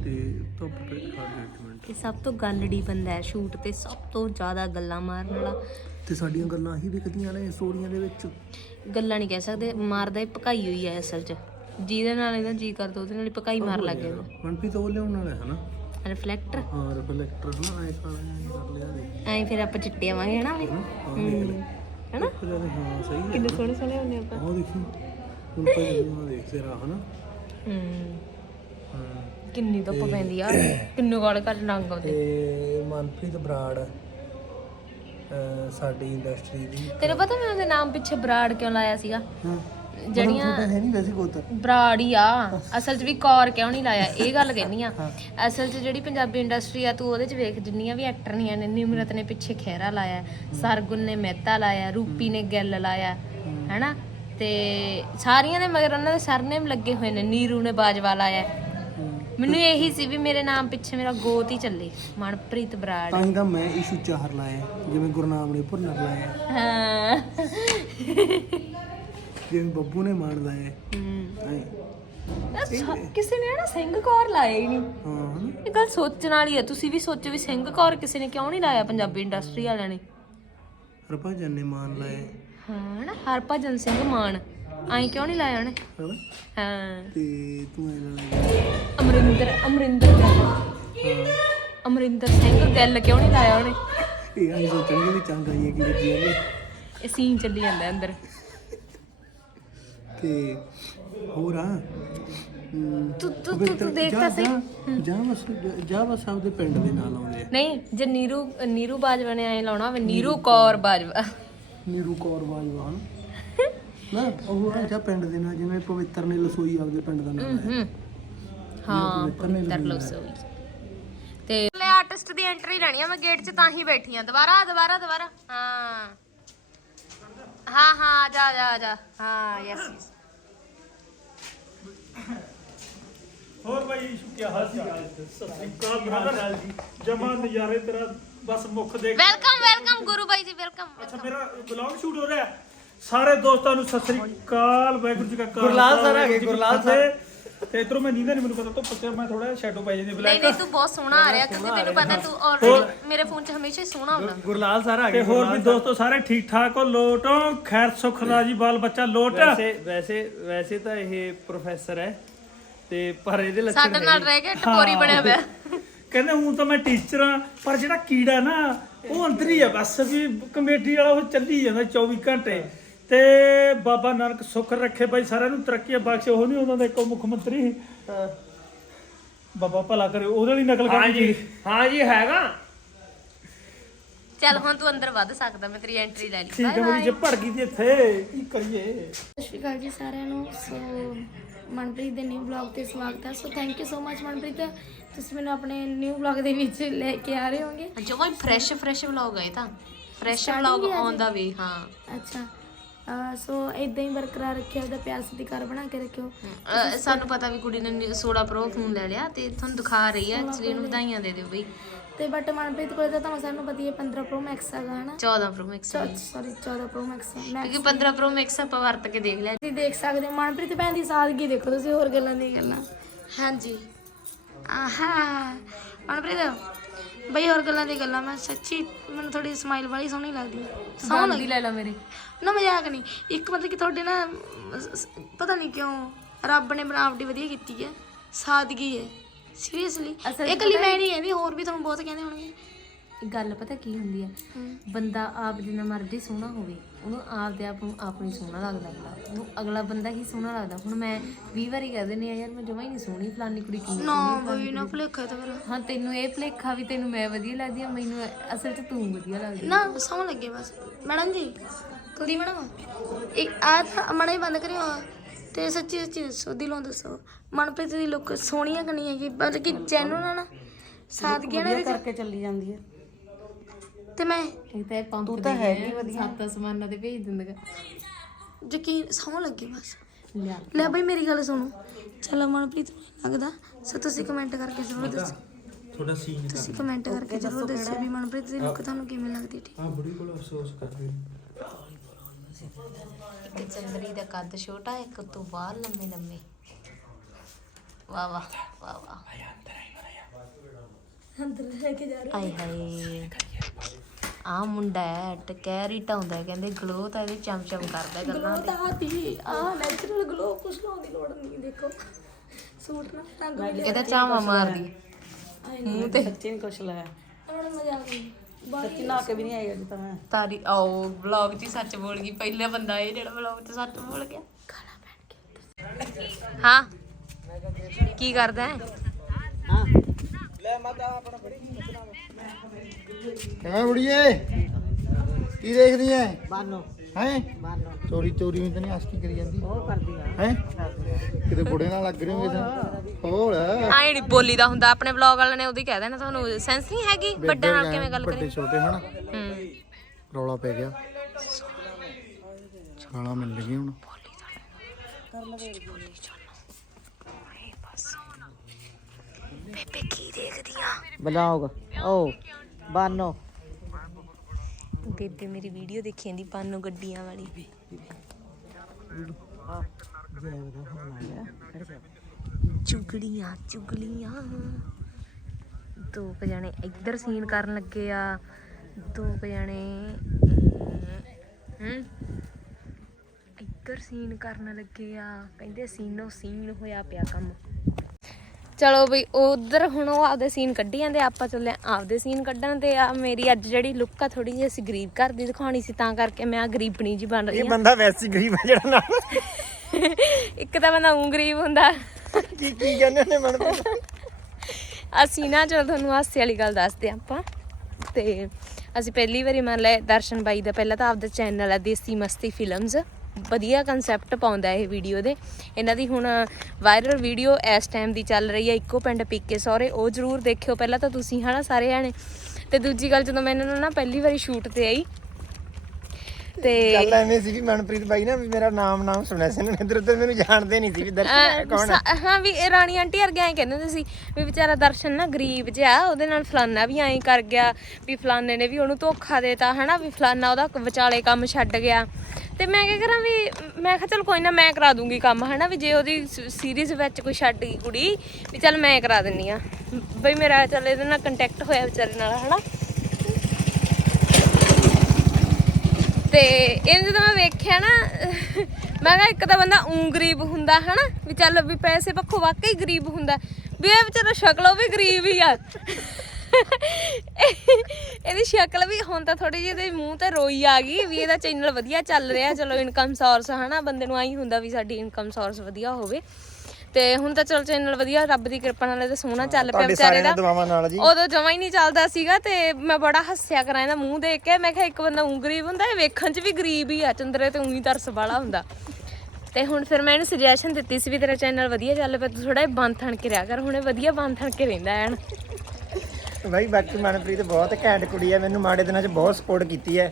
S6: ਤੇ ਧੁੱਪ ਤੇ ਖਾ ਗਿਆ ਇੱਕ ਮਿੰਟ।
S4: ਇਹ ਸਭ ਤੋਂ ਗੱਲੜੀ ਬੰਦਾ ਹੈ ਸ਼ੂਟ ਤੇ ਸਭ ਤੋਂ ਜ਼ਿਆਦਾ ਗੱਲਾਂ ਮਾਰਨ ਵਾਲਾ।
S6: ਤੇ ਸਾਡੀਆਂ ਗੱਲਾਂ ਹੀ ਵਿਕਦੀਆਂ ਨੇ ਸਟੋਰੀਆਂ ਦੇ ਵਿੱਚ।
S4: ਗੱਲਾਂ ਨਹੀਂ ਕਹਿ ਸਕਦੇ ਮਾਰਦਾ ਹੀ ਭਕਾਈ ਹੋਈ ਹੈ ਅਸਲ 'ਚ। ਜਿਹਦੇ ਨਾਲ ਇਹਦਾ ਜੀ ਕਰਦਾ ਉਹਦੇ ਨਾਲ ਹੀ ਭਕਾਈ ਮਾਰ ਲੱਗ ਗਿਆ
S6: ਮਨਪ੍ਰੀਤ ਉਹ ਲਿਆਉਣ ਵਾਲਾ ਹੈ ਨਾ
S4: ਰਿਫਲੈਕਟਰ।
S6: ਹਾਂ ਰਿਫਲੈਕਟਰ ਹਨਾ ਐ ਸਾਰਾ ਕਰ ਲਿਆ ਦੇ
S4: ਐਂ ਫਿਰ ਆਪਾਂ ਚਿੱਟੇ ਆਵਾਂਗੇ ਹਨਾ ਵੀ। ਹੈਨਾ
S6: ਹਾਂ। ਸਹੀ ਹੈ
S4: ਕਿੰਨੇ ਸੋਹਣੇ ਸੋਹਣੇ ਹੁੰਦੇ ਆਪਾਂ।
S6: ਉਹ ਦੇਖੀ ਹੁਣ ਤਾਂ ਦੇਖ ਰਹਾ ਹਨਾ।
S4: ਹੂੰ। ਕਿੰਨੀ ਧੁੱਪ ਪੈਂਦੀ ਆ। ਕਿੰਨੇ ਗਾਲੇ ਘੱਟ ਰੰਗ ਆਉਂਦੇ।
S6: ਤੇ ਮਨਪ੍ਰੀਤ ਬਰਾੜ ਸਾਡੀ ਇੰਡਸਟਰੀ ਦੀ
S4: ਤੈਨੂੰ ਪਤਾ ਮੈਂ ਉਹਦੇ ਨਾਮ ਪਿੱਛੇ ਬਰਾੜ ਕਿਉਂ ਲਾਇਆ ਸੀਗਾ? ਜਿਹੜੀਆਂ
S6: ਹੈ ਨਹੀਂ ਵੈਸੇ ਕੋਈ ਤਾਂ
S4: ਬਰਾੜ ਹੀ ਆ। ਅਸਲ 'ਚ ਵੀ ਕੌਰ ਕਿਉਂ ਨਹੀਂ ਲਾਇਆ? ਇਹ ਗੱਲ ਕਹਿੰਦੀ ਆ। ਅਸਲ 'ਚ ਜਿਹੜੀ ਪੰਜਾਬੀ ਇੰਡਸਟਰੀ ਆ ਤੂੰ ਉਹਦੇ 'ਚ ਵੇਖ ਜਿੰਨੀਆਂ ਵੀ ਐਕਟਰਨੀਆਂ ਨੇ ਨਿਮਰਤ ਨੇ ਪਿੱਛੇ ਖਹਿਰਾ ਲਾਇਆ। ਸਰਗੁਣ ਨੇ ਮਹਿਤਾ ਲਾਇਆ ਰੂਪੀ ਨੇ ਗਿੱਲ ਲਾਇਆ ਹੈਨਾ? ਤੇ ਸਾਰੀਆਂ ਦੇ ਮਗਰ ਉਹਨਾਂ ਦੇ ਸਰਨੇਮ ਲੱਗੇ ਹੋਏ ਨੇ ਨੀਰੂ ਨੇ ਬਾਜਵਾ ਲਾਇਆ। ਮੈਨੂੰ ਇਹੀ ਸੀ ਵੀ ਮੇਰੇ ਨਾਮ ਪਿੱਛੇ ਮੇਰਾ ਗੋਤ ਹੀ ਚੱਲੇ ਮਨਪ੍ਰੀਤ ਬਰਾੜ।
S6: ਤਾਂ ਹੀ ਤਾਂ ਮੈਂ ਇਸ਼ੂ ਚਾਹਰ ਲਾਇਆ ਜਿਵੇਂ ਗੁਰਨਾਮ ਨੇ ਭੁਰਨਰ ਲਾਇਆ।
S4: ਹਾਂ।
S6: ਜਿਵੇਂ ਬੱਬੂ ਨੇ। ਐਂ।
S4: ਇਹ ਸਾ- ਕਿਸੇ ਨੇ ਨਾ ਸਿੰਘ ਕੌਰ ਲਾਇਆ ਹੀ ਨਹੀਂ।
S6: ਹਾਂ
S4: ਇਹ ਗੱਲ ਸੋਚਣ ਵਾਲੀ ਹੈ ਤੁਸੀਂ ਵੀ ਸੋਚੋ ਵੀ ਸਿੰਘ ਕੌਰ ਕਿਸੇ ਨੇ ਕਿਉਂ ਨਹੀਂ ਲਾਇਆ ਪੰਜਾਬੀ ਇੰਡਸਟਰੀ ਵਾਲਿਆਂ ਨੇ?
S6: ਹਰਭਜਨ ਨੇ ਮਾਨ ਲਾਇਆ।
S4: ਹਾਂ ਨਾ ਹਰਭਜਨ ਸਿੰਘ ਮਾਨ। ਆਈ ਕਿਉਂ ਨਹੀਂ ਲਾਇਆ ਉਹਨੇ?
S6: ਹਨਾ?
S4: ਹਾਂ।
S6: ਤੇ ਤੂੰ ਐ ਲਾਇਆ
S4: ਅਮਰਿੰਦਰ ਅਮਰਿੰਦਰ ਗਿੱਲ। ਅਮਰਿੰਦਰ ਸਿੰਘ ਗਿੱਲ ਕਿਉਂ ਨਹੀਂ ਲਾਇਆ ਉਹਨੇ?
S6: ਇਹ ਆਈ ਸੋਚਣਗੇ ਵੀ ਚੰਗ ਆਈਆਂ ਕੀ ਨੇ
S4: ਇਹ ਸੀਨ ਚੱਲੀ ਜਾਂਦਾ ਅੰਦਰ।
S6: ਤੇ ਹੋਰ ਆ?
S4: ਤੂੰ ਤੂੰ ਤੂੰ ਤੂੰ ਦੇਖ ਤਾਂ ਸਹੀ।
S6: ਜਾ- ਬਸ ਜਾ ਬਸ ਆਪਦੇ ਪਿੰਡ ਦੇ ਨਾਲ ਆਉਂਦੇ ਆ।
S4: ਨਹੀਂ ਜੇ ਨੀਰੂ ਨੀਰੂ ਬਾਜਵਾ ਨੇ ਐ ਲਾਉਣਾ ਹੋਵੇ ਨੀਰੂ ਕੌਰ ਬਾਜਵਾ।
S6: ਨੀਰੂ ਕੌਰ ਬਾਜਵਾ ਹਨ? ਨਾ ਉਹ ਆ ਜਾ ਪਿੰਡ ਦੇ ਨਾਲ ਜਿਵੇਂ ਪਵਿੱਤਰ ਨੇ ਲਸੋਈ ਆਪਦੇ ਪਿੰਡ ਦਾ ਨਾਮ ਹੈ।
S4: ਹੂੰ ਹਾਂ ਪਵਿੱਤਰ ਲੋਸੋਈ ਤੇ ਲੈ ਆਰਟਿਸਟ ਦੀ ਐਂਟਰੀ ਲੈਣੀ ਆ ਮੈਂ ਗੇਟ 'ਚ ਤਾਂ ਹੀ ਬੈਠੀ ਆ। ਦੁਬਾਰਾ ਦੁਬਾਰਾ ਦੁਬਾਰਾ। ਹਾਂ। ਹਾਂ ਹਾਂ ਜਾ ਜਾ ਜਾ। ਹਾਂ ਯੈਸ
S1: ਹੋਰ ਭਾਈ ਸ਼ੁਕਰੀਆ ਹਾਲ ਚਾਲ ਸਤਿ ਸ੍ਰੀ ਅਕਾਲ ਬ੍ਰਦਰ ਜਮਾ ਨਜ਼ਾਰੇ ਤੇਰਾ ਬਸ ਮੁੱਖ ਦੇਖ।
S4: ਵੈਲਕਮ ਵੈਲਕਮ ਗੁਰੂ ਬਾਈ ਜੀ ਵੈਲਕਮ
S1: ਅੱਛਾ ਮੇਰਾ ਬਲੌਗ ਸ਼ੂਟ ਹੋ ਰਿਹਾ। ਹੈ। ਸਾਰੇ ਦੋਸਤਾਂ ਨੂੰ ਸਤਿ ਸ੍ਰੀ ਅਕਾਲ ਵਾਹਿਗੁਰੂ ਜੀ ਕਾ ਖਾਲਸਾ।
S2: ਗੁਰਲਾਲ ਸਰ ਆ ਗਏ, ਗੁਰਲਾਲ
S1: ਫਤਿਹ। ਤੇ ਇਧਰੋਂ ਮੈਂ ਨੀਂਦਾ ਨਹੀਂ ਮੈਨੂੰ ਪਤਾ ਤੋਂ ਪੱਛੇ ਮੈਂ ਥੋੜਾ ਸ਼ੈਡੋ ਪਾਈ ਜਾਂਦੀ
S4: ਨਹੀਂ
S1: ਬਲੈਕ
S4: ਨਹੀਂ ਤੂੰ ਬਹੁਤ ਸੋਹਣਾ ਆ ਰਿਹਾ ਕਿਉਂਕਿ ਤੈਨੂੰ ਪਤਾ ਤੂੰ ਆਲਰੇਡੀ ਮੇਰੇ ਫੋਨ 'ਚ ਹਮੇਸ਼ਾ ਹੀ ਸੋਹਣਾ ਹੁੰਦਾ।
S2: ਗੁਰਲਾਲ ਸਰ ਆ
S1: ਤੇ
S2: ਗਏ
S1: ਹੋਰ ਵੀ ਦੋਸਤੋ ਸਾਰੇ ਠੀਕ ਠਾਕ ਹੋ? ਲੋਟੋ। ਖੈਰ ਸੁਖ ਰਾਜੀ ਬਾਲ ਬੱਚਾ ਲੋਟ।
S2: ਵੈਸੇ ਵੈਸੇ ਵੈਸੇ ਤਾਂ ਇਹ ਪ੍ਰੋਫੈਸਰ ਹੈ। ਤੇ ਪਰ ਇਹਦੇ ਲੱਛਣ
S4: ਸਾਡੇ ਨਾਲ ਰਹਿ ਕੇ ਟਕੋਰੀ ਬਣਿਆ ਪਿਆ।
S1: ਕਹਿੰਦੇ ਹੁਣ ਤਾਂ ਮੈਂ ਟੀਚਰ ਆ ਪਰ ਜਿਹੜਾ ਕੀੜਾ ਨਾ ਉਹ ਅੰਦਰ ਹੀ ਆ ਬਸ ਵੀ ਕਮੇਟੀ ਵਾਲਾ ਉਹ ਚੱਲੀ ਜਾਂਦਾ 24 ਘੰਟੇ। ਤੇ ਬਾਬਾ ਨਾਨਕ ਸੁੱਖ ਰੱਖੇ ਬਾਈ ਸਾਰਿਆਂ ਨੂੰ ਤਰੱਕੀ ਬਖਸ਼ੇ ਉਹ ਨਹੀਂ ਉਹਨਾਂ ਦਾ ਇੱਕੋ ਮੁੱਖ ਮੰਤਰੀ। ਬਾਬਾ ਭਲਾ ਕਰੇ ਉਹਦੇ ਲਈ ਨਕਲ
S2: ਹਾਂ
S1: ਕਰਨੀ
S2: ਜੀ ਹਾਂ ਜੀ ਹੈਗਾ।
S4: ਚੱਲ ਹੁਣ ਤੂੰ ਅੰਦਰ ਵੱਧ ਸਕਦਾ ਮੈਂ ਤੇਰੀ ਐਂਟਰੀ ਲੈ ਲਈ।
S1: ਠੀਕ ਹੈ ਮੇਰੀ ਜੇ ਭੜ ਗਈ ਤੇ ਇੱਥੇ ਕੀ ਕਰੀਏ?
S3: ਸਤਿ ਸ਼੍ਰੀ ਅਕਾਲ ਜੀ ਸਾਰਿਆਂ ਨੂੰ। ਸੋ ਮਨਪ੍ਰੀਤ ਦੇ ਨਿਊ ਬਲੌਗ ਤੇ ਸਵਾਗਤ ਹੈ। So thank you so much Manpreet. ਤੁਸੀਂ ਮੈਨੂੰ ਆਪਣੇ ਨਿਊ ਬਲੌਗ ਦੇ ਵਿੱਚ ਲੈ ਕੇ ਆ ਰਹੇ ਹੋਗੇ
S4: ਜਮਾ ਫਰੈਸ਼ ਫਰੈਸ਼ ਵਲੌਗ ਹੈ ਇਹ ਤਾਂ। ਫਰੈਸ਼ ਵਲੌਗ ਆਨ ਦਾ ਵੇ ਹਾਂ।
S3: ਅੱਛਾ। ਸੋ ਇਦਾਂ ਹੀ ਬਰਕਰਾਰ ਰੱਖਿਓ ਉਹਦਾ ਪਿਆਰ ਸਤਿਕਾਰ ਬਣਾ ਕੇ ਰੱਖਿਓ।
S4: ਅਹ ਸਾਨੂੰ ਪਤਾ ਵੀ ਕੁੜੀ ਨੇ 16 ਪ੍ਰੋ ਫੋਨ ਲੈ ਲਿਆ ਤੇ ਤੁਹਾਨੂੰ ਦਿਖਾ ਰਹੀ ਹੈ ਐਕਚੁਅਲੀ ਇਹਨੂੰ ਵਧਾਈਆਂ ਦੇ ਦਿਓ ਬਈ।
S3: ਤੇ ਬਟ ਮਨਪ੍ਰੀਤ ਕੋਲ ਤਾਂ ਤੁਹਾਨੂੰ ਸਾਨੂੰ ਪਤਾ ਹੀ ਹੈ 15 ਪ੍ਰੋ ਮੈਕਸ ਹੈਗਾ ਹਨਾ?
S4: 14 pro max
S3: sorry 14 pro max max
S4: ਕਿਉਂਕਿ 15 ਪ੍ਰੋ ਮੈਕਸ ਆਪਾਂ ਵਰਤ ਕੇ ਦੇਖ ਲਿਆ।
S3: ਤੁਸੀਂ ਦੇਖ ਸਕਦੇ ਹੋ ਮਨਪ੍ਰੀਤ ਭੈਣ ਦੀ ਸਾਦਗੀ ਦੇਖੋ ਤੁਸੀਂ ਹੋਰ ਗੱਲਾਂ ਦੀਆਂ ਗੱਲਾਂ। ਹਾਂਜੀ। ਆਹਾ ਮਨਪ੍ਰੀਤ। ਬਈ ਹੋਰ ਗੱਲਾਂ ਦੀ ਗੱਲਾਂ ਮੈਂ ਸੱਚੀ ਮੈਨੂੰ ਥੋੜੀ ਸਮਾਈਲ ਵਾਲੀ ਸੋਹਣੀ ਲੱਗਦੀ ਸੋਹਣੀ
S4: ਗਾਂਦੀ ਲੈ ਲਾ ਮੇਰੇ।
S3: ਨਾ ਮਜ਼ਾਕ ਨਹੀਂ। ਇੱਕ ਮਤਲਬ ਕਿ ਤੁਹਾਡੇ ਨਾ ਸ- ਪਤਾ ਨਹੀਂ ਕਿਉਂ ਰੱਬ ਨੇ ਬਣਾਵਟੀ ਵਧੀਆ ਕੀਤੀ ਹੈ ਸਾਦਗੀ ਹੈ ਸੀਰੀਅਸਲੀ ਇਹ ਕੱਲੀ ਮੈਂ ਨਹੀਂ ਕਹਿੰਦੀ ਹੋਰ ਵੀ ਤੁਹਾਨੂੰ ਬਹੁਤ ਕਹਿੰਦੇ ਹੋਣਗੇ।
S4: ਗੱਲ ਪਤਾ ਕੀ ਹੁੰਦੀ ਹੈ। ਬੰਦਾ ਆਪ ਜਿੰਨਾ ਮਰਜ਼ੀ ਸੋਹਣਾ ਹੋਵੇ ਉਹਨੂੰ ਆਪ ਦੇ ਆਪ ਨੂੰ ਆਪ ਨੂੰ ਸੋਹਣਾ ਲੱਗਦਾ ਅਗਲਾ ਉਹਨੂੰ ਅਗਲਾ ਬੰਦਾ ਹੀ ਸੋਹਣਾ ਲੱਗਦਾ। ਹੁਣ ਮੈਂ 20 ਵਾਰੀ ਕਹਿ ਦਿੰਦੀ ਆ ਯਾਰ ਮੈਂ ਜਮਾ ਹੀ ਨਹੀਂ ਸੋਹਣੀ ਫਲਾਨੀ ਕੁੜੀ ਕਿੰਨੀ
S3: ਨਾ ਬਈ ਨਾ ਭੁਲੇਖਾ ਤਾਂ ਫਿਰ।
S4: ਹਾਂ ਤੈਨੂੰ ਇਹ ਭਲੇਖਾ ਵੀ ਤੈਨੂੰ ਮੈਂ ਵਧੀਆ ਲੱਗਦੀ ਆ ਮੈਨੂੰ ਅਸਲ 'ਚ ਤੂੰ ਵਧੀਆ ਲੱਗਦੀ
S3: ਨਾ ਸੌਂ ਲੱਗੇ ਬਸ। ਮੈਡਮ ਜੀ ਕੁਲਦੀ ਮੈਡਮ ਇੱਕ ਆ ਤਾਂ ਮੜਾ ਹੀ ਬੰਦ ਕਰਿਓ। ਤੇ ਸੱਚੀ ਸੱਚੀ ਦੱਸੋ ਦਿਲੋਂ ਦੱਸੋ। ਮਨਪ੍ਰੀਤ ਦੀ ਲੁੱਕ ਸੋਹਣੀਆਂ ਕਣੀ ਹੈਗੀ? ਮਤਲਬ ਕਿ ਜੈਨੂਨ ਆ ਨਾ? ਸਾਦਗੀ ਨਾ ਕਰਕੇ ਚੱਲੀ ਜਾਂਦੀ ਹੈ। ਤੇ ਮੈਂ
S4: ਇਹ ਤਾਂ ਪੰਪ ਤੂੰ ਤਾਂ ਹੈਗੀ ਵਧੀਆ। ਸੱਤ ਅਸਮਾਨਾਂ ਤੇ ਭੇਜ ਦਿੰਦਾ
S3: ਯਕੀਨ ਸੌਂ ਲੱਗੇ ਬਸ।
S4: ਲਿਆ।
S3: ਲੈ ਬਈ ਮੇਰੀ ਗੱਲ ਸੁਣੋ। ਚਲੋ ਮਨਪ੍ਰੀਤ ਨੂੰ ਲੱਗਦਾ ਸੋ ਤੁਸੀਂ ਕਮੈਂਟ ਕਰਕੇ ਜ਼ਰੂਰ ਦੱਸੋ
S6: ਥੋੜਾ ਸੀਨ
S3: ਤੁਸੀਂ ਕਮੈਂਟ ਕਰਕੇ ਜ਼ਰੂਰ ਦੱਸੋ ਵੀ ਮਨਪ੍ਰੀਤ ਦੀ ਲੁੱਕ ਤੁਹਾਨੂੰ ਕਿਵੇਂ ਲੱਗਦੀ ਠੀਕ
S6: ਆ ਬੁੜੀ ਕੋਲ ਅਫਸੋਸ ਕਰ ਰਹੀ
S4: ਇੱਕ ਚੰਦਰੀ ਦਾ ਕੱਦ ਛੋਟਾ ਇੱਕ ਤੋਂ ਬਾਹਰ ਲੰਮੇ ਲੰਮੇ ਵਾਹ ਵਾਹ ਵਾਹ। ਵਾਹ
S3: ਅੰਦਰ ਲੈ ਕੇ ਜਾ
S4: ਆਏ ਹਾਏ। ਆ ਮੁੰਡਾ ਹੈ ਟਕੈਰੀ ਢਾਉਂਦਾ ਕਹਿੰਦੇ ਗਲੋ ਤਾਂ ਇਹਦੇ ਚਮਚਮ ਕਰਦਾ ਗੱਲਾਂ
S3: ਗਲੋ ਤਾਂ। ਆਤੀ ਆ ਨੈਚੁਰਲ ਗਲੋ ਕੁਛ ਲਾਉਣ ਦੀ ਲੋੜ ਨਹੀਂ ਦੇਖੋ। ਸੂਟ ਨਾ ਰੰਗ ਵੀ
S4: ਇਹਦਾ ਚਾਵਾ ਮਾਰਦੀ। ਮੂੰਹ ਤੇ।
S3: ਉਹਨਾਂ ਨੂੰ ਮਜ਼ਾਕ ਨਹੀਂ
S7: ਸੱਚੀ ਨਾ ਕੇ ਵੀ ਨਹੀਂ ਆਈ ਅੱਜ ਤਾਂ ਮੈਂ।
S4: ਤਾਰੀ ਆਓ ਵਲੌਗ 'ਚ ਹੀ ਸੱਚ ਬੋਲ ਗਈ। ਪਹਿਲਾ ਬੰਦਾ ਇਹ ਜਿਹੜਾ ਵਲੌਗ 'ਚ ਸੱਚ ਬੋਲ ਗਿਆ। ਖਾਣਾ ਬੈਠ ਕੇ। ਹਾਂ। ਕੀ ਕਰਦਾ ਹੈ?
S5: ਕਿਵੇਂ ਬੁੜੀਏ? ਕੀ ਦੇਖਦੀ ਐ? ਬਾਨੋ। ਹੈ? ਬਾਨੋ। ਚੋਰੀ ਚੋਰੀ ਵੀ ਤਾਂ ਨਹੀਂ ਆਸਕੀ ਕਰੀ ਜਾਂਦੀ। ਉਹ ਕਰਦੀ ਆ। ਹੈ? ਕਿਤੇ ਬੁੜੇ ਨਾਲ ਲੱਗ ਰਹੇ ਹੋ ਕਿਤੇ ਹੋਰ।
S4: ਆਏ ਨਹੀਂ ਬੋਲੀ ਦਾ ਹੁੰਦਾ ਆਪਣੇ ਵਲੌਗ ਵਾਲਿਆਂ ਨੇ ਉਹਦੀ ਕਹਿ ਦੇਣਾ ਤੁਹਾਨੂੰ ਸੈਂਸ ਨਹੀਂ ਹੈਗੀ? ਵੱਡਿਆਂ ਨਾਲ ਕਿਵੇਂ ਗੱਲ
S5: ਵੱਡੇ
S4: ਕਰੀ
S5: ਛੋਟੇ ਹਨ?
S4: ਹੂੰ।
S5: ਰੌਲਾ ਪੈ ਗਿਆ। ਛਾਲਾ ਮਿਲ ਗਈ ਹੁਣ।
S8: ਬੇਬੇ ਕੀ ਦੇਖਦੀ ਆ
S7: ਬਲੌਗ ਓ ਬਾਨੋ।
S4: ਬੇਬੇ ਮੇਰੀ ਵੀਡੀਓ ਦੇਖੀ ਜਾਂਦੀ ਪਾਨੋ ਗੱਡੀਆਂ ਵਾਲੀ। ਚੁਗਲੀਆਂ ਚੁਗਲੀਆਂ। ਦੋ ਕੁ ਜਣੇ ਇੱਧਰ ਸੀਨ ਕਰਨ ਲੱਗੇ ਆ। ਦੋ ਕੁ ਜਣੇ ਹੂੰ ਇੱਧਰ ਸੀਨ ਕਰਨ ਲੱਗੇ ਆ। ਕਹਿੰਦੇ ਸੀਨੋ ਸੀਨ ਹੋਇਆ ਪਿਆ ਕੰਮ। ਚਲੋ ਬਈ ਉਧਰ ਹੁਣ ਉਹ ਆਪਦੇ ਸੀਨ ਕੱਢੀ ਜਾਂਦੇ ਆਪਾਂ ਚੱਲੇ ਆਂ ਆਪਦੇ ਸੀਨ ਕੱਢਣ ਤੇ ਆ ਮੇਰੀ ਅੱਜ ਜਿਹੜੀ ਲੁੱਕ ਆ ਥੋੜੀ ਜਿਹੀ ਅਸੀਂ ਗਰੀਬ ਘਰ ਦੀ ਦਿਖਾਉਣੀ ਸੀ ਤਾਂ ਕਰਕੇ ਮੈਂ ਆ ਗਰੀਬਣੀ ਜੀ ਬਣ ਰਹੀ
S9: ਇਹ
S4: ਹਾਂ
S9: ਬੰਦਾ ਵੈਸੀ ਗਰੀਬ ਹੈ ਜਿਹੜਾ ਨਾਲ।
S4: ਇੱਕ ਤਾਂ ਬੰਦਾ ਉਂ ਗਰੀਬ ਹੁੰਦਾ।
S9: ਕੀ ਕੀ ਕਹਿੰਦੇ ਨੇ ਮਨ
S4: ਅਸੀਂ ਨਾ ਚਲੋ ਤੁਹਾਨੂੰ ਹਾਸੇ ਵਾਲੀ ਗੱਲ ਦੱਸਦੇ ਹਾਂ ਆਪਾਂ। ਤੇ ਅਸੀਂ ਪਹਿਲੀ ਵਾਰੀ ਮੰਨ ਲਿਆ ਦਰਸ਼ਨ ਬਾਈ ਦਾ ਪਹਿਲਾਂ ਤਾਂ ਆਪਦਾ ਚੈਨਲ ਹੈ ਦੇਸੀ ਮਸਤੀ ਫਿਲਮਸ ਵਧੀਆ ਕਨਸੈਪਟ ਪਾਉਂਦਾ ਇਹ ਵੀਡੀਓ ਦੇ। ਇਹਨਾਂ ਦੀ ਹੁਣ ਵਾਇਰਲ ਵੀਡੀਓ ਇਸ ਟਾਈਮ ਦੀ ਚੱਲ ਰਹੀ ਹੈ, ਇੱਕੋ ਪਿੰਡ ਪੀਕੇ ਸਹੁਰੇ। ਉਹ ਜ਼ਰੂਰ ਦੇਖਿਓ, ਪਹਿਲਾਂ ਤਾਂ ਤੁਸੀਂ ਹਨਾ ਸਾਰੇ ਜਾਣੇ। ਤੇ ਦੂਜੀ ਗੱਲ, ਜਦੋਂ ਮੈਂ ਇਹਨਾਂ ਨੂੰ ਨਾ ਪਹਿਲੀ ਵਾਰੀ ਸ਼ੂਟ ਤੇ ਆਈ ਤੇ
S9: ਗੱਲ ਐਵੇਂ ਸੀ ਵੀ ਮਨਪ੍ਰੀਤ ਬਾਈ ਨਾ ਵੀ ਮੇਰਾ ਨਾਮ ਨਾਮ ਸੁਣਿਆ ਸੀ ਇਹਨਾਂ ਨੇ। ਇੱਧਰ ਉੱਧਰ ਮੈਨੂੰ ਜਾਣਦੇ ਨਹੀਂ ਸੀ ਵੀ ਦਰਸ਼ਨ ਕੌਣ ਹੈ।
S4: ਸਾ- ਹਾਂ ਵੀ ਇਹ ਰਾਣੀ ਆਂਟੀ ਵਰਗੇ ਐਂ ਕਹਿੰਦੇ ਹੁੰਦੇ ਸੀ ਵੀ ਵਿਚਾਰਾ ਦਰਸ਼ਨ ਨਾ ਗਰੀਬ ਜਿਹਾ ਉਹਦੇ ਨਾਲ ਫਲਾਨਾ ਵੀ ਐਂ ਕਰ ਗਿਆ ਵੀ ਫਲਾਨੇ ਨੇ ਵੀ ਉਹਨੂੰ ਧੋਖਾ ਦੇਤਾ ਹਨਾ ਵੀ ਫਲਾਨਾ ਉਹਦਾ ਵਿਚਾਲੇ ਕੰਮ ਛੱਡ ਗਿਆ। ਤੇ ਮੈਂ ਕੀ ਕਰਾਂ ਵੀ ਮੈਂ ਕਿਹਾ ਚਲ ਕੋਈ ਨਾ ਮੈਂ ਕਰਾ ਦੂੰਗੀ ਕੰਮ ਹਨਾ ਵੀ ਜੇ ਉਹਦੀ ਸੀਰੀਜ਼ ਵਿੱਚ ਕੋਈ ਛੱਡ ਗਈ ਕੁੜੀ ਵੀ ਚਲ ਮੈਂ ਕਰਾ ਦਿੰਨੀ ਆ। ਬਈ ਮੇਰਾ ਚੱਲ ਇਹਦੇ ਨਾਲ ਕੰਟੈਕਟ ਹੋਇਆ ਵਿਚਾਰੇ ਨਾਲ ਹਨਾ? ਤੇ ਇਹਨੂੰ ਜਦੋਂ ਮੈਂ ਵੇਖਿਆ ਨਾ, ਮੈਂ ਕਿਹਾ ਇੱਕ ਤਾਂ ਬੰਦਾ ਉਂ ਗਰੀਬ ਹੁੰਦਾ ਹਨਾ, ਵੀ ਚੱਲ ਵੀ ਪੈਸੇ ਪੱਖੋਂ ਵਾਕਈ ਗਰੀਬ ਹੁੰਦਾ, ਵੀ ਇਹ ਵਿਚਾਰਾ ਸ਼ਕਲੋਂ ਵੀ ਗਰੀਬ ਹੀ ਆ। ਇਹਦੀ ਸ਼ਕਲ ਵੀ ਹੁਣ ਤਾਂ ਥੋੜੀ ਜਿਹੀ ਇਹਦੇ ਮੂੰਹ ਤੇ ਰੋਈ ਆ ਗਈ ਵੀ ਇਹਦਾ ਚੈਨਲ ਵਧੀਆ ਚੱਲ ਰਿਹਾ, ਚਲੋ ਇਨਕਮ ਸੋਰਸ ਹਨਾ, ਬੰਦੇ ਨੂੰ ਆਈ ਹੁੰਦਾ ਵੀ ਸਾਡੀ ਇਨਕਮ ਸੋਰਸ ਵਧੀਆ ਹੋਵੇ। ਤੇ ਹੁਣ ਤਾਂ ਚਲੋ ਚੈਨਲ ਵਧੀਆ ਰੱਬ ਦੀ ਕਿਰਪਾ ਨਾਲ ਇਹਦਾ ਸੋਹਣਾ ਚੱਲ ਪਿਆ
S9: ਤੁਹਾਡੇ
S4: ਵਿਚਾਰੇ
S9: ਸਾਰਿਆਂ
S4: ਦਾ।
S9: ਦੀਆਂ ਦੁਆਵਾਂ ਨਾਲ ਜੀ।
S4: ਉਦੋਂ ਜਮਾ ਹੀ ਨਹੀਂ ਚੱਲਦਾ ਸੀਗਾ ਤੇ ਮੈਂ ਬੜਾ ਹੱਸਿਆ ਕਰਾਂ ਇਹਦਾ ਮੂੰਹ ਦੇਖ ਕੇ। ਮੈਂ ਕਿਹਾ ਇੱਕ ਬੰਦਾ ਉਂ ਗਰੀਬ ਹੁੰਦਾ ਇਹ ਵੇਖਣ 'ਚ ਵੀ ਗਰੀਬ ਹੀ ਆ ਚੰਦਰੇ ਤੇ ਉਹੀ ਤਰਸ ਵਾਲਾ ਹੁੰਦਾ। ਤੇ ਹੁਣ ਫਿਰ ਮੈਂ ਇਹਨੂੰ ਸੁਜੈਸ਼ਨ ਦਿੱਤੀ ਸੀ ਵੀ ਤੇਰਾ ਚੈਨਲ ਵਧੀਆ ਚੱਲ ਪਿਆ ਤੂੰ ਥੋੜਾ ਬੰਦ ਥਣ ਕੇ ਰਿਹਾ ਕਰ ਹੁਣੇ ਵਧੀਆ ਬੰਦ ਥਣ ਕੇ ਰਹਿੰਦਾ ਐਨ।
S9: ਬਾਈ ਬਾਕੀ ਮਨਪ੍ਰੀਤ ਬਹੁਤ ਘੈਂਟ ਕੁੜੀ ਹੈ ਮੈਨੂੰ ਮਾੜੇ ਦਿਨਾਂ 'ਚ ਬਹੁਤ ਸਪੋਰਟ ਕੀਤੀ ਹੈ।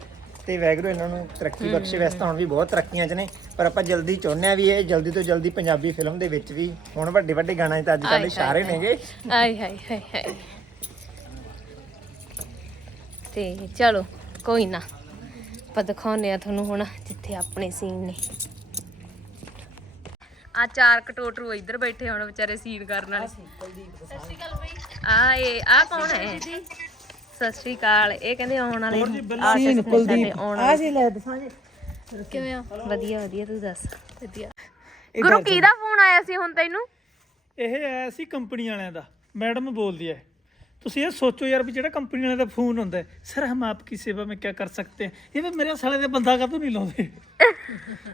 S9: ਤੇ ਵੈਗਰੂ ਇਹਨਾਂ ਨੂੰ ਤਰੱਕੀ ਬਖਸ਼ੇ। ਵੈਸੇ ਤਾਂ ਹੁਣ ਵੀ ਬਹੁਤ ਤਰੱਕੀਆਂ 'ਚ ਨੇ ਪਰ ਆਪਾਂ ਜਲਦੀ ਚਾਹੁੰਦੇ ਆ ਵੀ ਇਹ ਜਲਦੀ ਤੋਂ ਜਲਦੀ ਪੰਜਾਬੀ ਫਿਲਮ ਦੇ ਵਿੱਚ ਵੀ ਹੁਣ ਵੱਡੇ ਵੱਡੇ ਗਾਣੇ ਤਾਂ ਅੱਜ ਕੱਲ੍ਹ ਇਸ਼ਾਰੇ ਨੇਗੇ।
S4: ਆਏ ਹਾਏ ਹਾਏ ਹਾਏ। ਤੇ ਚਲੋ ਕੋਈ ਨਾ। ਆਪਾਂ ਦਿਖਾਉਂਦੇ ਆ ਤੁਹਾਨੂੰ ਹੁਣ ਜਿੱਥੇ ਆਪਣੇ ਸੀਨ ਨੇ। ਆ ਚਾਰ ਕਟੋਟਰੂ ਇੱਧਰ ਬੈਠੇ ਹੁਣ ਵਿਚਾਰੇ ਸੀਨ ਕਰਨ ਵਾਲੇ। ਸਤਿ ਸ਼੍ਰੀ ਅਕਾਲ ਬਈ ਆ ਇਹ ਆ ਕੌਣ ਹੈ? ਸਤਿ ਸ਼੍ਰੀ ਅਕਾਲ। ਇਹ ਕਹਿੰਦੇ ਆਉਣ ਵਾਲੇ ਸੀਨ ਕੁਲਦੀਪ ਆ ਜੀ ਲੈ ਦਸਾਂ ਕਿਵੇਂ ਆ? ਵਧੀਆ ਵਧੀਆ ਤੂੰ ਦੱਸ। ਵਧੀਆ। ਗੁਰੂ ਕੀ ਦਾ ਫੋਨ ਆਇਆ ਸੀ ਹੁਣ ਤੈਨੂੰ?
S1: ਇਹ ਆਇਆ ਸੀ ਕੰਪਨੀ ਵਾਲਿਆਂ ਦਾ। ਮੈਡਮ ਬੋਲਦੀ ਹੈ। ਤੁਸੀਂ ਇਹ ਸੋਚੋ ਯਾਰ ਵੀ ਜਿਹੜਾ ਕੰਪਨੀ ਵਾਲੇ ਦਾ ਫੋਨ ਹੁੰਦਾ ਸਰ ਹਮ ਆਪਕੀ ਸੇਵਾ ਮੇਂ ਕਿਆ ਕਰ ਸਕਤੇ ਹੈ? ਇਹ ਵੀ ਮੇਰੇ ਸਾਲੇ ਦੇ ਬੰਦਾ ਕਾਹਤੋਂ ਨਹੀਂ ਲਾਉਂਦੇ।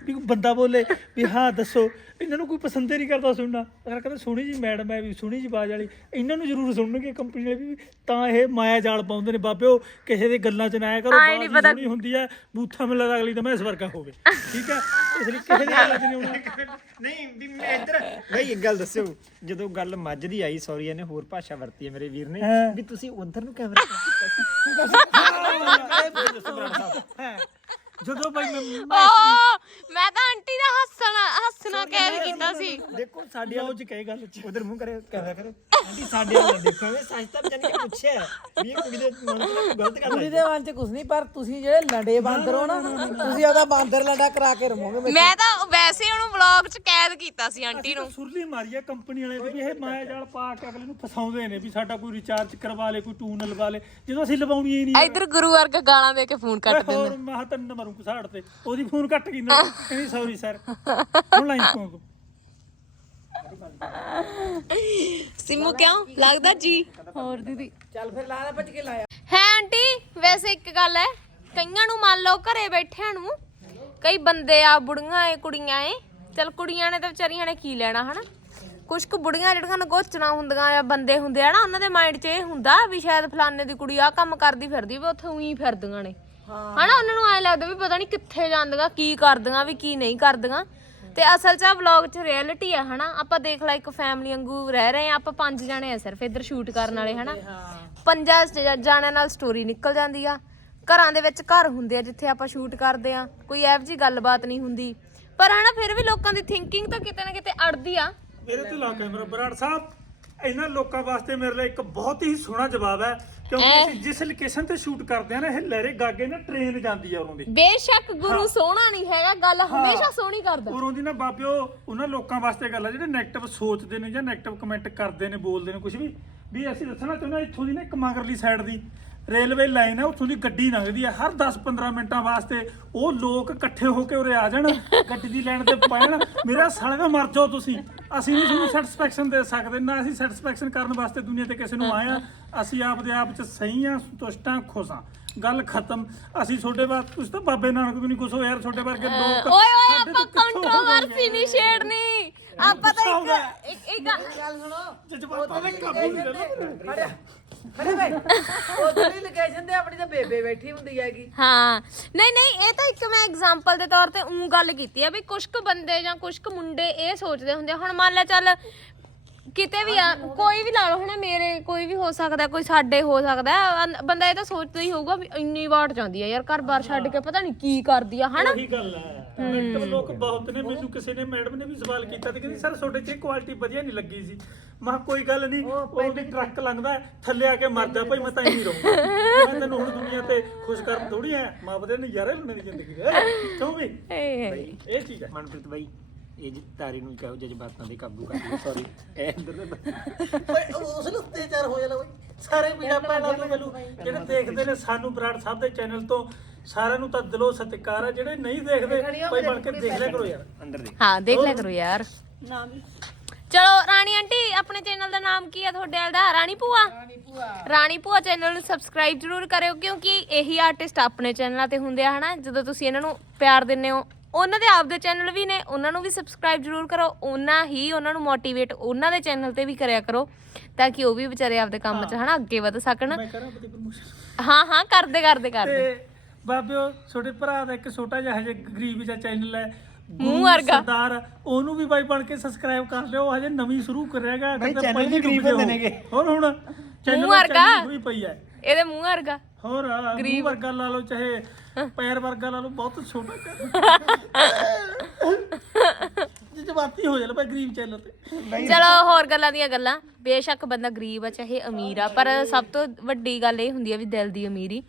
S1: ਵੀ ਬੰਦਾ ਬੋਲੇ ਵੀ ਹਾਂ ਦੱਸੋ। ਇਹਨਾਂ ਨੂੰ ਕੋਈ ਪਸੰਦ ਹੀ ਨਹੀਂ ਕਰਦਾ ਸੁਣਨਾ। ਅਗਰ ਕਹਿੰਦਾ ਸੋਹਣੀ ਜੀ ਮੈਡਮ ਹੈ ਵੀ ਸੋਹਣੀ ਜੀ ਬਾਜ ਵਾਲੀ। ਇਹਨਾਂ ਨੂੰ ਜ਼ਰੂਰ ਸੁਣਨਗੇ ਕੰਪਨੀ ਵਾਲੇ ਵੀ ਤਾਂ ਇਹ ਮਾਇਆ ਜਾਲ ਪਾਉਂਦੇ ਨੇ। ਬਾਬਿਓ ਕਿਸੇ ਦੇ ਗੱਲਾਂ 'ਚ ਨਾ ਆਇਆ ਕਰੋ
S4: ਆਏਂ
S1: ਬਾਜ ਪਤਾ- ਹੁੰਦੀ ਹੈ ਬੂਥਾ ਮਿਲਦਾ ਅਗਲੀ ਤਾਂ ਮੈਂ ਇਸ ਵਰਗਾ ਹੋਵੇ। ਠੀਕ ਹੈ? ਇਸ ਲਈ ਕਿਸੇ ਦੀ ਗੱਲਾਂ 'ਚ ਨਹੀਂ ਆਉਣਾ।
S9: ਨਹੀਂ ਵੀ ਮੈਂ ਇੱਧਰ ਬਈ ਇੱਕ ਗੱਲ ਦੱਸਿਓ ਜਦੋਂ ਗੱਲ ਮੱਝ ਦੀ ਆਈ ਸੌਰੀ ਇਹਨੇ ਹੋਰ ਭਾਸ਼ਾ ਵਰਤੀ ਹੈ ਮੇਰੇ ਵੀਰ ਨੇ। ਵੀ ਤੁਸੀਂ ਉਧਰ ਨੂੰ ਕੈਮਰਾ
S1: ਹੈ ਜਦੋਂ ਭਾਈ ਮੈਂ
S4: ਓ ਮੈਂ ਤਾਂ ਆਂਟੀ ਦਾ ਹੱਸਣਾ ਹੱਸਣਾ ਕੈਦ ਕੀਤਾ ਸੀ।
S9: ਦੇਖੋ ਸਾਡੇ
S1: ਲਓ ਜੀ ਕਹੇ ਗੱਲ ਚ
S9: ਉਧਰ ਮੂੰਹ ਕਰੇ ਕੈਮਰਾ ਕਰੋ। ਆਂਟੀ ਸਾਡੇ ਵੱਲ ਦੇਖੋ ਐਵੇਂ ਸੱਚ ਤਾਂ ਜਾਨ ਕੇ ਪੁੱਛਿਆ ਵੀ ਇਹ ਕੁੜੀ ਦੇ ਮਨ ਕੋਈ ਗਲਤ ਗੱਲ
S7: ਕੁੜੀ
S9: ਹੈ
S7: ਦੇ ਮਨ 'ਚ ਕੁਝ ਨਹੀਂ ਪਰ ਤੁਸੀਂ ਜਿਹੜੇ ਲੰਡੇ ਬਾਂਦਰ ਹੋ ਨਾ ਤੁਸੀਂ ਉਹਦਾ ਬਾਂਦਰ ਲੰਡਾ ਕਰਾ ਕੇ ਰਮੋਗੇ
S4: ਮੈਂ ਤਾਂ ਵੈਸੇ ਉਹਨੂੰ ਵਲੌਗ 'ਚ ਕੈਦ ਕੀਤਾ ਸੀ ਆਂਟੀ ਨੂੰ।
S1: ਸੁਰਲੀ ਮਾਰੀ ਆ ਕੰਪਨੀ ਵਾਲੇ ਦੀ ਵੀ ਇਹ ਮਾਇਆ ਜਾਲ ਪਾ ਕੇ ਅਗਲੇ ਨੂੰ ਫਸਾਉਂਦੇ ਨੇ ਵੀ ਸਾਡਾ ਕੋਈ ਰਿਚਾਰਜ ਕਰਵਾ ਲੇ ਕੋਈ ਟੂਨ ਲਵਾ ਲੇ। ਜਦੋਂ ਅਸੀਂ ਲਵਾਉਣੀ ਹੀ ਨਹੀਂ
S4: ਇੱਧਰ ਗੁਰੂ ਵਰਗਾ ਗਾਲਾਂ ਦੇ ਕੇ ਫੋਨ ਕੱਟ ਦਿੰਦਾ
S1: ਹੋਰ ਮੈਂ ਤੰਨ ਮਰੂੰ ਘਸਾੜ ਤੇ ਉਹਦੀ ਫੋਨ ਕੱਟ ਗਈ ਨਾ। ਕਹਿੰਦੀ ਸੌਰੀ ਸਰ। ਹੁਣ ਲਾਈਨ ਤੋਂ
S4: ਸਿੰਮੂ ਕਿਉਂ? ਲੱਗਦਾ ਜੀ। ਹੋਰ ਦੀਦੀ।
S8: ਚੱਲ ਫਿਰ ਲਾ ਲੈ ਭੱਜ ਕੇ ਲਾਇਆ।
S4: ਹੈ ਆਂਟੀ ਵੈਸੇ ਇੱਕ ਗੱਲ ਹੈ ਕਈਆਂ ਨੂੰ ਮੰਨ ਲਓ ਘਰੇ ਬੈਠਿਆਂ ਨੂੰ ਕਈ ਬੰਦੇ ਆ ਬੁੜੀਆਂ ਏ ਕੁੜੀਆਂ ਏ ਚਲ ਕੁੜੀਆਂ ਨੇ ਤਾਂ ਵਿਚਾਰੀਆਂ ਨੇ ਕੀ ਲੈਣਾ ਹਨਾ? ਕੁਛ ਕੁ ਬੁੜੀਆਂ ਜਿਹੜੀਆਂ ਨਗੋਚਣਾ ਹੁੰਦੀਆਂ ਆ ਬੰਦੇ ਹੁੰਦੇ ਆ ਨਾ ਉਹਨਾਂ ਦੇ ਮਾਈਂਡ 'ਚ ਇਹ ਹੁੰਦਾ ਵੀ ਸ਼ਾਇਦ ਫਲਾਣੇ ਦੀ ਕੁੜੀ ਆ ਕੰਮ ਕਰਦੀ ਫਿਰਦੀ ਵੀ ਉੱਥੇ ਉਹੀ ਫਿਰਦੀਆਂ ਨੇ। ਹਨਾ ਉਹਨਾਂ ਨੂੰ ਐ ਲੱਗਦਾ ਵੀ ਪਤਾ ਨਹੀਂ ਕਿੱਥੇ ਜਾਂਦੀਆਂ ਕੀ ਕਰਦੀਆਂ ਵੀ ਕੀ ਨਹੀਂ ਕਰਦੀਆਂ। ਤੇ ਅਸਲ 'ਚ ਆ ਵਲੌਗ 'ਚ ਰਿਐਲਿਟੀ ਆ ਹਨਾ। ਆਪਾਂ ਦੇਖ ਲੈ ਇੱਕ ਫੈਮਿਲੀ ਵਾਂਗੂ ਰਹਿ ਰਹੇ ਆ ਆਪਾਂ ਪੰਜ ਜਣੇ ਆ ਸਿਰਫ ਇੱਧਰ ਸ਼ੂਟ ਕਰਨ ਵਾਲੇ ਹਨਾ। ਪੰਜਾਂ ਜ- ਜਾਣਿਆਂ ਨਾਲ ਸਟੋਰੀ ਨਿਕਲ ਜਾਂਦੀ ਆ। ਘਰਾਂ ਦੇ ਵਿੱਚ ਘਰ ਹੁੰਦੇ ਆ ਜਿੱਥੇ ਆਪਾਂ ਸ਼ੂਟ ਕਰਦੇ ਆ। ਕੋਈ ਇਹੋ ਜੀ ਗੱਲਬਾਤ ਨਹੀਂ ਹੁੰਦੀ। ਪਰ ਹਨਾ ਫਿਰ ਵੀ ਲੋਕਾਂ ਦੀ ਥਿੰਕਿੰਗ ਤਾਂ ਕਿਤੇ ਨਾ ਕਿਤੇ ਅੜਦੀ ਆ।
S1: ਮੇਰੇ ਤੇ ਲਾ ਕੈਮਰਾ ਬਰਾੜ ਸਾਹਿਬ। ਇਹਨਾਂ ਲੋਕਾਂ ਵਾਸਤੇ ਮੇਰੇ ਲਈ ਇੱਕ ਬਹੁਤ ਹੀ ਸੋਹਣਾ ਜਵਾਬ ਹੈ ਕਿਉਂਕਿ ਅਸੀਂ ਜਿਸ ਲੋਕੇਸ਼ਨ ਤੇ ਸ਼ੂਟ ਕਰਦੇ ਆ ਨਾ ਇਹ ਲਹਿਰੇ ਗਾਗੇ ਨਾ ਟ੍ਰੇਨ ਜਾਂਦੀ ਆ ਉਰੋਂ ਦੀ।
S4: ਬੇਸ਼ੱਕ ਗੁਰੂ ਸੋਹਣਾ ਨਹੀਂ ਹੈਗਾ ਗੱਲ ਹਮੇਸ਼ਾ ਸੋਹਣੀ ਕਰਦਾ।
S1: ਉਰੋਂ ਦੀ ਨਾ ਬਾਬਿਓ ਉਹਨਾਂ ਲੋਕਾਂ ਵਾਸਤੇ ਗੱਲ ਆ ਜਿਹੜੇ 네ਗੇਟਿਵ ਸੋਚਦੇ ਨੇ ਜਾਂ 네ਗੇਟਿਵ ਕਮੈਂਟ ਕਰਦੇ ਨੇ ਬੋਲਦੇ ਨੇ ਕੁਝ ਵੀ ਵੀ ਅਸੀਂ ਦੱਸਣਾ ਚਾਹੁੰਦੇ ਹਾਂ ਇੱਥੋਂ ਦੀ ਨਾ ਇੱਕ ਮਗਰਲੀ ਸਾਈਡ ਦੀ। ਰੇਲਵੇ ਲਾਈਨ ਹੈ ਉੱਥੋਂ ਦੀ ਗੱਡੀ ਲੰਘਦੀ ਹੈ। ਹਰ 10-15 ਮਿੰਟਾਂ ਵਾਸਤੇ ਉਹ ਲੋਕ ਇਕੱਠੇ ਹੋ ਕੇ ਉਰੇ ਆ ਜਾਣ ਗੱਡੀ ਦੀ ਲਾਈਨ ਤੇ ਪੈਣ ਮੇਰਾ ਸਾਲੇ ਦਾ ਮਰ ਜਾਓ ਤੁਸੀਂ। ਅਸੀਂ ਨਹੀਂ ਤੁਹਾਨੂੰ ਸੈਟੀਸਫੈਕਸ਼ਨ ਦੇ ਸਕਦੇ ਨਾ ਅਸੀਂ ਸੈਟੀਸਫੈਕਸ਼ਨ ਕਰਨ ਵਾਸਤੇ ਦੁਨੀਆ ਤੇ ਕਿਸੇ ਨੂੰ ਆਏ ਆ ਅਸੀਂ ਆਪਦੇ ਆਪ ਚ ਸਹੀ ਆ ਸੰਤੁਸ਼ਟ ਖੁਸ਼ ਗੱਲ ਖਤਮ। ਅਸੀਂ ਤੁਹਾਡੇ ਬਾਅਦ ਕੁਝ ਤਾਂ ਬਾਬੇ ਨਾਨਕ ਤੋਂ ਨਹੀਂ ਕੁਝ ਹੋ ਯਾਰ ਤੁਹਾਡੇ ਵਰਗੇ ਲੋਕ
S4: ਓਏ ਓਏ ਆਪਾਂ ਕੰਟਰੋਵਰਸੀ ਨਹੀਂ ਛੇੜਨੀ। ਆਪਾਂ ਤਾਂ ਇੱਕ ਇੱਕ ਇੱਕ
S8: ਗੱਲ ਸੁਣੋ।
S1: ਜਜ਼ਬਾਤਾਂ ਦੇ ਕਾਬੂ ਨਹੀਂ ਰਹਿਣਾ
S8: ਖੜਿਆ ਖੜੇ ਵੇ ਉਧਰਲੀ ਲੋਕੇਸ਼ਨ ਤੇ ਆਪਣੀ ਤਾਂ ਬੇਬੇ ਬੈਠੀ ਹੁੰਦੀ ਹੈਗੀ।
S4: ਹਾਂ। ਨਹੀਂ ਨਹੀਂ ਇਹ ਤਾਂ ਇੱਕ ਮੈਂ ਐਗਜ਼ਾਮਪਲ ਦੇ ਤੌਰ ਤੇ ਉਹ ਗੱਲ ਕੀਤੀ ਆ ਵੀ ਕੁਝ ਕੁ ਬੰਦੇ ਜਾਂ ਕੁਝ ਕੁ ਮੁੰਡੇ ਇਹ ਸੋਚਦੇ ਹੁੰਦੇ ਆ, ਹੁਣ ਮੰਨ ਲੈ ਚੱਲ ਕਿਤੇ ਵੀ ਆ ਕੋਈ ਵੀ ਲਾ ਲਓ ਹਨਾ ਮੇਰੇ ਕੋਈ ਵੀ ਹੋ ਸਕਦਾ ਕੋਈ ਸਾਡੇ ਹੋ ਸਕਦਾ ਅਨ- ਬੰਦਾ ਇਹ ਤਾਂ ਸੋਚਦਾ ਹੀ ਹੋਊਗਾ ਵੀ ਇੰਨੀ ਵਾਟ ਜਾਂਦੀ ਆ ਯਾਰ ਘਰ-ਬਾਰ ਛੱਡ ਕੇ ਪਤਾ ਨਹੀਂ ਕੀ ਕਰਦੀ ਆ ਹਨਾ?
S1: ਉਹੀ ਗੱਲ ਹੈ। ਕਮੈਂਟਰ ਲੋਕ ਬਹੁਤ ਨੇ ਮੈਨੂੰ ਕਿਸੇ ਨੇ ਮੈਡਮ ਨੇ ਵੀ ਸਵਾਲ ਕੀਤਾ ਤੇ ਕਹਿੰਦੀ ਸਰ ਤੁਹਾਡੇ 'ਚ ਕੁਆਲਿਟੀ ਵਧੀਆ ਨਹੀਂ ਲੱਗੀ ਸੀ। ਮੈਂ ਕਿਹਾ ਕੋਈ ਗੱਲ ਨਹੀਂ ਉਹਦੀ ਟਰੱਕ ਲੰਘਦਾ ਹੈ, ਥੱਲੇ ਆ ਕੇ ਮਰ ਜਾ ਭਾਈ ਮੈਂ ਤਾਂ ਹੀ ਰਹੂੰਗਾ। ਮੈਂ ਤੈਨੂੰ ਹੁਣ ਦੁਨੀਆ ਤੇ ਖੁਸ਼ ਕਰਨ ਥੋੜੀ ਐ ਮਾਂ ਬਦੇ ਨਜ਼ਾਰੇ ਲੈਣੇ ਦੀ ਜ਼ਿੰਦਗੀ ਦੇ। ਕਿਉਂ ਵੀ?
S4: ਏ।
S1: ਇਹ ਚੀਜ਼ ਹੈ।
S6: ਮਨਪ੍ਰੀਤ ਬਾਈ ਇਹ ਜੀ ਤਾਰੀ ਨੂੰ ਕਹੋ ਜਜ਼ਬਾਤਾਂ ਦੇ ਕਾਬੂ ਕਰ ਲਓ ਸੌਰੀ ਇਹ ਅੰਦਰ ਦੇ
S1: ਓਏ ਉਸ ਨੂੰ ਅਤਿਆਚਾਰ ਹੋ ਜਾਣਾ ਓਏ ਸਾਰੇ ਵੀਰਾਂ ਭੈਣਾਂ ਨੂੰ ਮੈਨੂੰ ਜਿਹੜੇ ਦੇਖਦੇ ਨੇ ਸਾਨੂੰ ਬਰਾੜ ਸਾਹਿਬ ਦੇ ਚੈਨਲ ਤੋਂ ਸਾਰਿਆਂ ਨੂੰ ਤਾਂ ਦਿਲੋਂ ਸਤਿਕਾਰ ਹੈ ਜਿਹੜੇ ਨਹੀਂ ਦੇਖਦੇ ਭਾਈ ਬਣ ਕੇ ਦੇਖ ਲਿਆ ਕਰੋ ਯਾਰ।
S6: ਅੰਦਰ ਦੇ।
S4: ਹਾਂ ਦੇਖ ਲਿਆ ਕਰੋ ਯਾਰ। ਚਲੋ ਰਾਣੀ ਆਂਟੀ ਆਪਣੇ ਚੈਨਲ ਦਾ ਨਾਮ ਕੀ ਹੈ ਤੁਹਾਡੇ ਵਾਲ ਦਾ? ਰਾਣੀ ਭੂਆ? ਰਾਣੀ ਭੂਆ। ਰਾਣੀ ਭੂਆ ਚੈਨਲ ਨੂੰ ਸਬਸਕ੍ਰਾਈਬ ਜਰੂਰ ਕਰਿਓ ਕਿਉਂਕਿ ਇਹੀ ਆਰਟਿਸਟ ਆਪਣੇ ਚੈਨਲਾਂ ਤੇ ਹੁੰਦੇ ਆ ਹਨਾ? ਜਦੋਂ ਤੁਸੀਂ ਇਹਨਾਂ ਨੂੰ ਪਿਆਰ ਦਿੰਦੇ ਹੋ ਉਹਨਾਂ ਦੇ ਆਪਦੇ ਚੈਨਲ ਵੀ ਨੇ ਉਹਨਾਂ ਨੂੰ ਵੀ ਸਬਸਕ੍ਰਾਈਬ ਜਰੂਰ ਕਰੋ ਉਹਨਾਂ ਹੀ ਉਹਨਾਂ ਨੂੰ ਮੋਟੀਵੇਟ ਉਹਨਾਂ ਦੇ ਚੈਨਲ ਤੇ ਵੀ ਕਰਿਆ ਕਰੋ ਤਾਂ ਕਿ ਉਹ ਵੀ ਵਿਚਾਰੇ ਆਪਦੇ ਕੰਮ 'ਚ ਹਨਾ ਅੱਗੇ ਵਧ ਸਕਣ।
S1: ਮੈਂ ਕਰਾਂ ਆਪਣੀ ਪ੍ਰਮੋਸ਼ਨ
S4: ਹਾਂ ਹਾਂ ਕਰਦੇ ਕਰਦੇ ਕਰਦੇ।
S1: ਤੇ ਬਾਬਿਓ ਛੋਟੇ ਭਰਾ ਦਾ ਇੱਕ ਛੋਟਾ ਜਿਹਾ ਹਜੇ ਗਰੀਬ ਜਿਹਾ ਚੈਨਲ ਹੈ।
S4: ਮੂੰਹ ਵਰਗਾ।
S1: ਸਰਦਾਰ ਉਹਨੂੰ ਵੀ ਬਾਈ ਬਣ ਕੇ ਸਬਸਕ੍ਰਾਈਬ ਕਰ ਲਿਓ। ਹਜੇ ਨਵੀਂ ਸ਼ੁਰੂ ਕਰਿਆਗਾ
S6: ਬਾਈ channel ਵੀ ਗਰੀਬ ਹੁੰਦੇ ਨੇਗੇ।
S1: ਹੋਰ ਹੁਣ ਚੈਨਲ
S4: ਮੂੰਹ ਵਰਗਾ।
S1: ਹੋਈ ਪਈ ਹੈ।
S4: ਇਹਦੇ ਮੂੰਹ ਵਰਗਾ।
S1: ਹੋਰ ਗਰੀਬ। ਵਰਗਾ ਲਾ ਲਓ ਚਾਹੇ ਪੈਰ ਵਰਗਾ ਲਾ ਲਓ ਬਹੁਤ ਛੋਟਾ ਕਰ। ਜਜ਼ਬਾਤੀ ਹੋ ਜਾਣਾ ਭਾਈ ਗਰੀਬ ਚੈਨਲ ਤੇ।
S4: ਚਲੋ ਹੋਰ ਗੱਲਾਂ ਦੀਆਂ ਗੱਲਾਂ। ਬੇਸ਼ੱਕ ਬੰਦਾ ਗਰੀਬ ਆ ਚਾਹੇ ਅਮੀਰ ਆ ਪਰ ਸਭ ਤੋਂ ਵੱਡੀ ਗੱਲ ਇਹ ਹੁੰਦੀ ਆ ਵੀ ਦਿਲ ਦੀ ਅਮੀਰੀ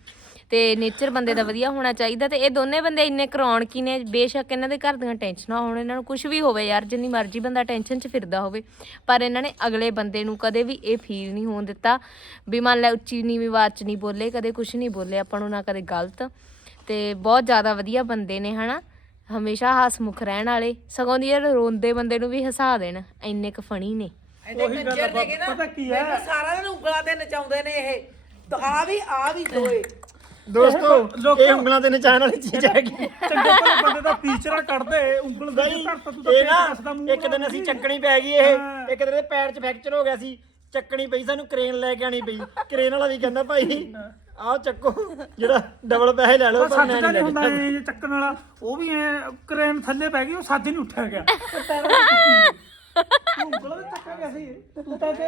S4: ਤੇ ਨੇਚਰ ਬੰਦੇ ਦਾ ਵਧੀਆ ਹੋਣਾ ਚਾਹੀਦਾ ਤੇ ਇਹ ਦੋਨੇ ਬੰਦੇ ਇੰਨੇ ਕੀ ਨੇ ਬੇਸ਼ੱਕ ਇਹਨਾਂ ਦੇ ਘਰ ਦੀਆਂ ਟੈਨਸ਼ਨਾਂ ਹੋਣ ਇਹਨਾਂ ਨੂੰ ਕੁਝ ਵੀ ਹੋਵੇ ਯਾਰ ਜਿੰਨੀ ਮਰਜ਼ੀ ਬੰਦਾ ਟੈਨਸ਼ਨ 'ਚ ਫਿਰਦਾ ਹੋਵੇ। ਪਰ ਇਹਨਾਂ ਨੇ ਅਗਲੇ ਬੰਦੇ ਨੂੰ ਕਦੇ ਵੀ ਇਹ ਫੀਲ ਨਹੀਂ ਹੋਣ ਦਿੱਤਾ ਵੀ ਮੰਨ ਲੈ ਉੱਚੀ ਨੀਵੀਂ ਆਵਾਜ਼ 'ਚ ਨਹੀਂ ਬੋਲੇ ਕਦੇ ਕੁਝ ਨਹੀਂ ਬੋਲੇ ਆਪਾਂ ਨੂੰ ਨਾ ਕਦੇ ਗਲਤ। ਤੇ ਬਹੁਤ ਜ਼ਿਆਦਾ ਵਧੀਆ ਬੰਦੇ ਨੇ ਹਨਾ? ਹਮੇਸ਼ਾ ਹਸਮੁਖ ਰਹਿਣ ਵਾਲੇ ਸਗੋਂ ਦੀ ਯਾਰ ਰੋਂਦੇ ਬੰਦੇ ਨੂੰ ਵੀ ਹਸਾ ਦੇਣ ਇੰਨੇ ਕੁ ਫਣੀ ਨੇ।
S1: ਉਹੀ ਗੱਲ ਆ, ਪਤਾ ਕੀ ਹੈ
S8: ਮੈਨੂੰ ਸਾਰਾ ਦਿਨ ਉਂਗਲਾਂ ਤੇ ਨਚਾਉਂਦੇ ਨੇ ਇਹ। ਤਾਂ ਆ ਵੀ ਆ ਵੀ ਦੋਏ।
S6: ਦੋਸਤੋ
S1: ਲੋਕੋ-
S6: ਇਹ ਉਂਗਲਾਂ ਦੇ ਨਚਾਣ ਵਾਲੀ ਚੀਜ਼ ਹੈਗੀ।
S1: ਚੰਗੇ ਭਲੇ ਬੰਦੇ ਦਾ ਟੀਚਰਾ ਕੱਢਦੇ ਉਂਗਲ ਦੇ
S6: ਬਾਈ
S1: ਧਰਤ ਤੂੰ ਤਾਂ
S6: ਇਹ
S1: ਪੇਟ
S6: ਨਾ
S1: ਦੱਸਦਾ ਮੂੰਹ
S6: ਇੱਕ ਦਿਨ ਅਸੀਂ
S1: ਨਾਲ
S6: ਚੱਕਣੀ ਪੈ ਗਈ ਇਹ। ਇੱਕ ਦਿਨ ਦੇ ਪੈਰ 'ਚ ਫ੍ਰੈਕਚਰ ਹੋ ਗਿਆ ਸੀ ਚੱਕਣੀ ਪਈ ਸਾਨੂੰ ਕਰੇਨ ਲੈ ਕੇ ਆਣੀ ਪਈ। ਕਰੇਨ ਵਾਲਾ ਵੀ ਕਹਿੰਦਾ ਭਾਈ ਆਹ ਚੱਕੋ ਜਿਹੜਾ ਡਬਲ ਪੈਸੇ ਲੈ ਲਓ ਪਰ
S1: ਸੱਚ
S6: ਮੈਂ
S1: ਤਾਂ
S6: ਨਹੀਂ
S1: ਹੁੰਦਾ ਇਹ ਚੱਕਣ ਵਾਲਾ। ਉਹ ਵੀ ਐ ਕਰੇਨ ਥੱਲੇ ਪੈ ਗਈ ਉਹ ਹੀ ਨਹੀਂ ਉੱਠਿਆ ਗਿਆ। ਤੇ ਪੈਰਾਂ ਵਿੱਚ ਟੁੱਟੀ ਤੂੰ ਉਂਗਲਾਂ ਤੇ ਚੱਕਾ ਗਿਆ ਸੀ ਤੂੰ ਤਾਂ ਤੇ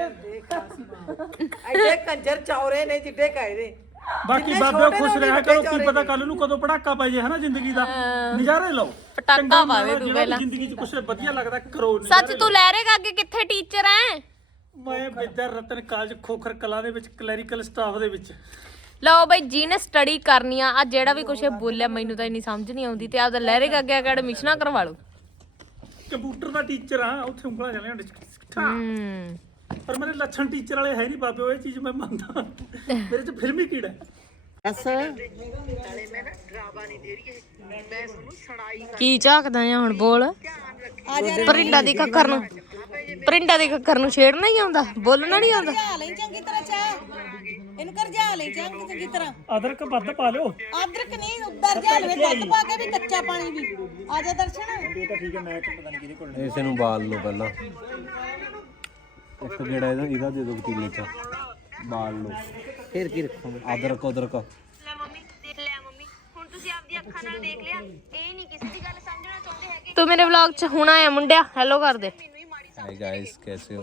S8: ਐਡੇ ਕੰਜਰ ਚੌਰੇ ਨੇ ਜਿੱਡੇ ਕਾਇਦੇ।
S1: ਬਾਕੀ
S8: ਜਿੰਨੇ
S1: ਬਾਬੇ
S8: ਛੋਟੇ
S1: ਖੁਸ਼
S8: ਨੇ
S1: ਰਿਹਾ
S8: ਉਹਨੇ
S1: ਕਰੋ ਕੀ ਪਤਾ
S8: ਨੇ।
S1: ਕੱਲ ਨੂੰ ਕਦੋਂ ਪੜਾਕਾ ਪੈ ਜੇ ਹਨਾ ਜ਼ਿੰਦਗੀ ਦਾ। ਨਜ਼ਾਰੇ ਲਓ।
S4: ਪਟਾਕਾ
S1: ਚੰਗਾ
S4: ਪਾ ਦੇ
S1: ਮਾੜਾ
S4: ਤੂੰ
S1: ਜਿਹੜਾ
S4: ਪਹਿਲਾਂ।
S1: ਜ਼ਿੰਦਗੀ 'ਚ ਕੁਝ ਵਧੀਆ ਲੱਗਦਾ ਕਰੋ
S4: ਸੱਚ
S1: ਨਜ਼ਾਰੇ
S4: ਤੂੰ ਲਹਿਰੇਗਾ ਅੱਗੇ ਕਿੱਥੇ ਟੀਚਰ ਐ?
S1: ਮੈਂ ਵਿਦਿਆ ਰਤਨ ਕਾਲਜ ਖੋਖਰ ਕਲਾ ਦੇ ਵਿੱਚ ਕਲੈਰੀਕਲ ਸਟਾਫ ਦੇ ਵਿੱਚ।
S4: ਲਓ ਬਈ ਜਿਹਨੇ ਸਟੱਡੀ ਕਰਨੀ ਆ ਆ ਜਿਹੜਾ ਵੀ ਕੁਛ ਇਹ ਬੋਲਿਆ ਮੈਨੂੰ ਤਾਂ ਇੰਨੀ ਸਮਝ ਨਹੀਂ ਆਉਂਦੀ ਤੇ ਆਪਦਾ ਲਹਿਰੇਗਾ ਅੱਗੇ ਐਡਮਿਸ਼ਨਾਂ ਕਰਵਾ ਲਓ।
S1: ਕੰਪਿਊਟਰ ਦਾ ਟੀਚਰ ਆ ਉੱਥੇ ਉਂਗਲਾਂ ਚੱਲੇ ਹੁੰਦੇ
S4: ਹੂੰ।
S1: ਪਰ ਮੇਰੇ ਲੱਛਣ ਟੀਚਰ ਵਾਲੇ ਹੈ ਨਹੀਂ ਬਾਬੇ ਉਹ ਇਹ ਚੀਜ਼ ਮੈਂ ਮੰਨਦਾ। ਮੇਰੇ 'ਚ ਫਿਲਮੀ ਕੀੜਾ ਹੈ।
S4: ਕੀ ਝਾਕਦਾ ਆ ਹੁਣ ਬੋਲ। ਪਰਿੰਡਾ ਦੀ ਕੱਕਰ ਨੂੰ ਪਰਿੰਡਾ ਦੀ ਕੱਕਰ ਨੂੰ ਛੇੜਨਾ ਹੀ ਆਉਂਦਾ ਬੋਲਣਾ ਨਹੀਂ ਆਉਂਦਾ।
S8: ਲਈ ਚੰਗੀ ਤਰ੍ਹਾਂ ਚਾਹ। ਇਹਨੂੰ ਕਰ ਜਾ ਲੈ ਚੰਗ ਚੰਗੀ ਤਰ੍ਹਾਂ।
S1: ਅਦਰਕ ਵੱਧ ਪਾ ਲਿਓ।
S8: ਅਦਰਕ ਨਹੀਂ ਉੱਧਰ ਜਾ ਲਵੇ ਦੁੱਧ ਪਾ ਕੇ ਵੀ ਕੱਚਾ ਪਾਣੀ ਵੀ। ਆ ਜਾ ਦਰਸ਼ਨ।
S2: ਇਸੇ ਨੂੰ ਬਾਲ ਲਓ ਪਹਿਲਾਂ। ਇੱਕ ਗੇੜਾ ਇਹਦਾ ਇਹਦਾ ਦੇ ਦਿਓ ਪਤੀਲੇ ਚ। ਬਾਲ ਲਓ।
S8: ਫੇਰ ਕੀ ਰੱਖਾਂਗੇ?
S2: ਅਦਰਕ ਉਦਰਕ
S3: ਲੈ ਮੰਮੀ ਦੇਖ ਲਿਆ ਮੰਮੀ। ਹੁਣ ਤੁਸੀਂ ਆਪਦੀ ਅੱਖਾਂ ਨਾਲ ਦੇਖ ਲਿਆ। ਇਹ ਨਹੀਂ ਕਿਸੇ ਦੀ ਗੱਲ ਸਮਝਣਾ ਚਾਹੁੰਦੇ ਹੈਗੇ।
S4: ਤੂੰ ਮੇਰੇ ਵਲੌਗ 'ਚ ਹੁਣ ਆਇਆ ਮੁੰਡਿਆ। ਹੈਲੋ ਕਰ ਦੇ।
S2: ਹਾਈ ਗਾਇਸ ਕੈਸੇ ਹੋ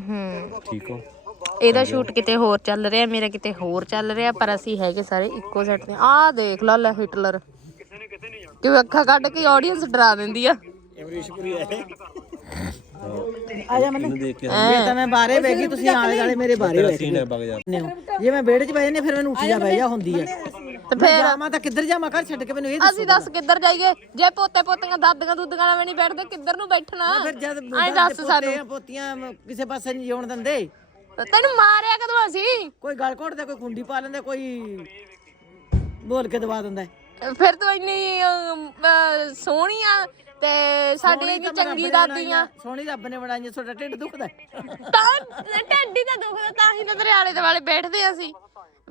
S4: ਹੂੰ
S2: ਠੀਕ ਹੋ
S4: ਇਹਦਾ ਸ਼ੂਟ ਕਿਤੇ ਹੋਰ ਚੱਲ ਰਿਹਾ ਮੇਰਾ ਕਿਤੇ ਹੋਰ ਚੱਲ ਰਿਹਾ ਪਰ ਅਸੀਂ ਹੈਗੇ ਸਾਰੇ ਇੱਕੋ ਸੈੱਟ ਤੇ। ਆਹ ਦੇਖ ਲਾ ਲੈ ਹਿਟਲਰ ਕਿਉਂ ਅੱਖਾਂ ਕੱਢ ਕੇ ਆਡੀਅנס ਡਰਾ ਦਿੰਦੀ ਆ।
S2: ਇਹਨੂੰ ਦੇਖ ਕੇ
S8: ਇਹ ਤਾਂ ਮੈਂ ਬਾਰੇ ਬਹਿ ਗਈ ਤੁਸੀਂ ਆਲੇ ਵਾਲੇ ਮੇਰੇ ਬਾਰੇ
S2: ਤੇਰਾ ਸੀਨ ਹੈ ਬਗ ਜਾ।
S8: ਜੇ ਮੈਂ ਵਿਹੜੇ 'ਚ ਬਹਿ ਜਾਂਦੀ ਫਿਰ ਮੈਨੂੰ ਉੱਠ ਜਾ ਬਹਿ ਜਾ ਹੁੰਦੀ ਹੈ।
S4: ਤੇ ਫੇਰ
S8: ਜਾਵਾਂ ਤਾਂ ਕਿੱਧਰ ਜਾਵਾਂ ਘਰ ਛੱਡ ਕੇ ਮੈਨੂੰ ਇਹ
S4: ਅਸੀਂ ਦੱਸ ਕਿੱਧਰ ਜਾਈਏ? ਜੇ ਪੋਤੇ ਪੋਤੀਆਂ ਦਾਦੀਆਂ ਦੁੱਦੀਆਂ ਨਾਲ ਵੀ ਨਹੀਂ ਬੈਠਦੇ ਕਿੱਧਰ ਨੂੰ ਬੈਠਣਾ?
S8: ਫਿਰ ਜਦ
S4: ਐਂ ਦੱਸ ਸਾਨੂੰ।
S8: ਪੋਤੇ ਪੋਤੀਆਂ ਕਿਸੇ ਪਾਸੇ ਨਹੀਂ ਜਿਉਣ ਦਿੰਦੇ।
S4: ਤੈਨੂੰ ਮਾਰਿਆ ਕਦੋਂ ਅਸੀਂ?
S8: ਕੋਈ ਗਲ ਘੋਟਦਾ ਕੋਈ ਕੁੰਡੀ ਪਾ ਲੈਂਦਾ ਕੋਈ ਬੋਲ ਕੇ ਦਬਾ ਦਿੰਦਾ।
S4: ਫਿਰ ਤੂੰ ਇੰਨੀ ਸੋਹਣੀ ਆ। ਤੇ ਸਾਡੇ ਇੰਨੀ ਚੰਗੀ ਦਾਦੀ ਆ।
S8: ਸੋਹਣੀ ਰੱਬ ਨੇ ਬਣਾਈ ਤੁਹਾਡਾ ਢਿੱਡ ਦੁਖਦਾ
S4: ਤਾਂ ਢੱਡੀ ਤਾਂ ਦੁਖਦਾ ਤਾਂ ਹੀ ਤਾਂ ਤੇਰੇ ਆਲੇ ਦੁਆਲੇ ਬੈਠਦੇ ਆ ਅਸੀਂ।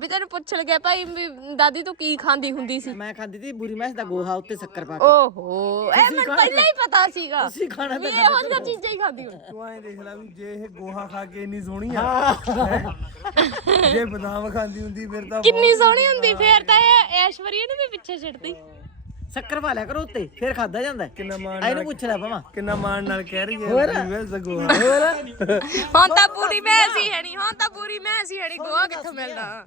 S4: ਵੀ ਤੈਨੂੰ ਪੁੱਛ ਲਗੇ ਭਾਈ ਵੀ ਦਾਦੀ ਤੂੰ ਕੀ ਖਾਂਦੀ ਹੁੰਦੀ ਸੀ?
S8: ਮੈਂ ਖਾਂਦੀ ਤੀ ਬੁਰੀ ਮੈਸ ਦਾ ਗੋਹਾ ਉੱਤੇ ਸ਼ੱਕਰ ਪਾ ਕੇ।
S4: ਓਹੋ ਇਹ ਮੈਨੂੰ ਪਹਿਲਾਂ ਹੀ ਪਤਾ ਸੀਗਾ
S8: ਤੁਸੀਂ ਖਾਣਾ
S4: ਵੀ ਇਹੋ ਜਿਹੀਆਂ ਚੀਜ਼ਾਂ ਹੀ ਖਾਂਦੀ ਹੁਣ।
S2: ਤੂੰ ਐਂ ਦੇਖ ਲੈ ਵੀ ਜੇ ਇਹ ਗੋਹਾ ਖਾ ਕੇ ਇੰਨੀ ਸੋਹਣੀ ਆ ਜੇ ਬਦਾਮ ਖਾਂਦੀ ਹੁੰਦੀ ਫਿਰ ਤਾਂ
S4: ਕਿੰਨੀ ਸੋਹਣੀ ਹੁੰਦੀ ਫੇਰ ਤਾਂ ਇਹ ਐਸ਼ਵਰੀਆ ਨੂੰ ਵੀ ਪਿੱਛੇ ਛੱਡਦੀ।
S8: ਸ਼ੱਕਰ ਪਾ ਲਿਆ ਕਰੋ ਉੱਤੇ ਫੇਰ ਖਾਦਾ ਜਾਂਦਾ।
S2: ਕਿੰਨਾ ਮਾਣ
S8: ਇਹਨੂੰ ਪੁੱਛ ਲੈ ਪਵਾਂ
S2: ਕਿੰਨਾ ਮਾਣ ਨਾਲ ਕਹਿ ਰਹੀ ਹੈ ਵੀ ਵੈਸੇ ਗੋਹਾ
S8: ਹੋਰ?
S4: ਹੁਣ ਤਾਂ ਪੂਰੀ ਮੈਂ ਸੀ ਹੈਣੀ ਹੁਣ ਤਾਂ ਪੂਰੀ ਮੈਂ ਸੀ ਹੈਣੀ ਗੋਆ ਕਿੱਥੋਂ ਮਿਲਦਾ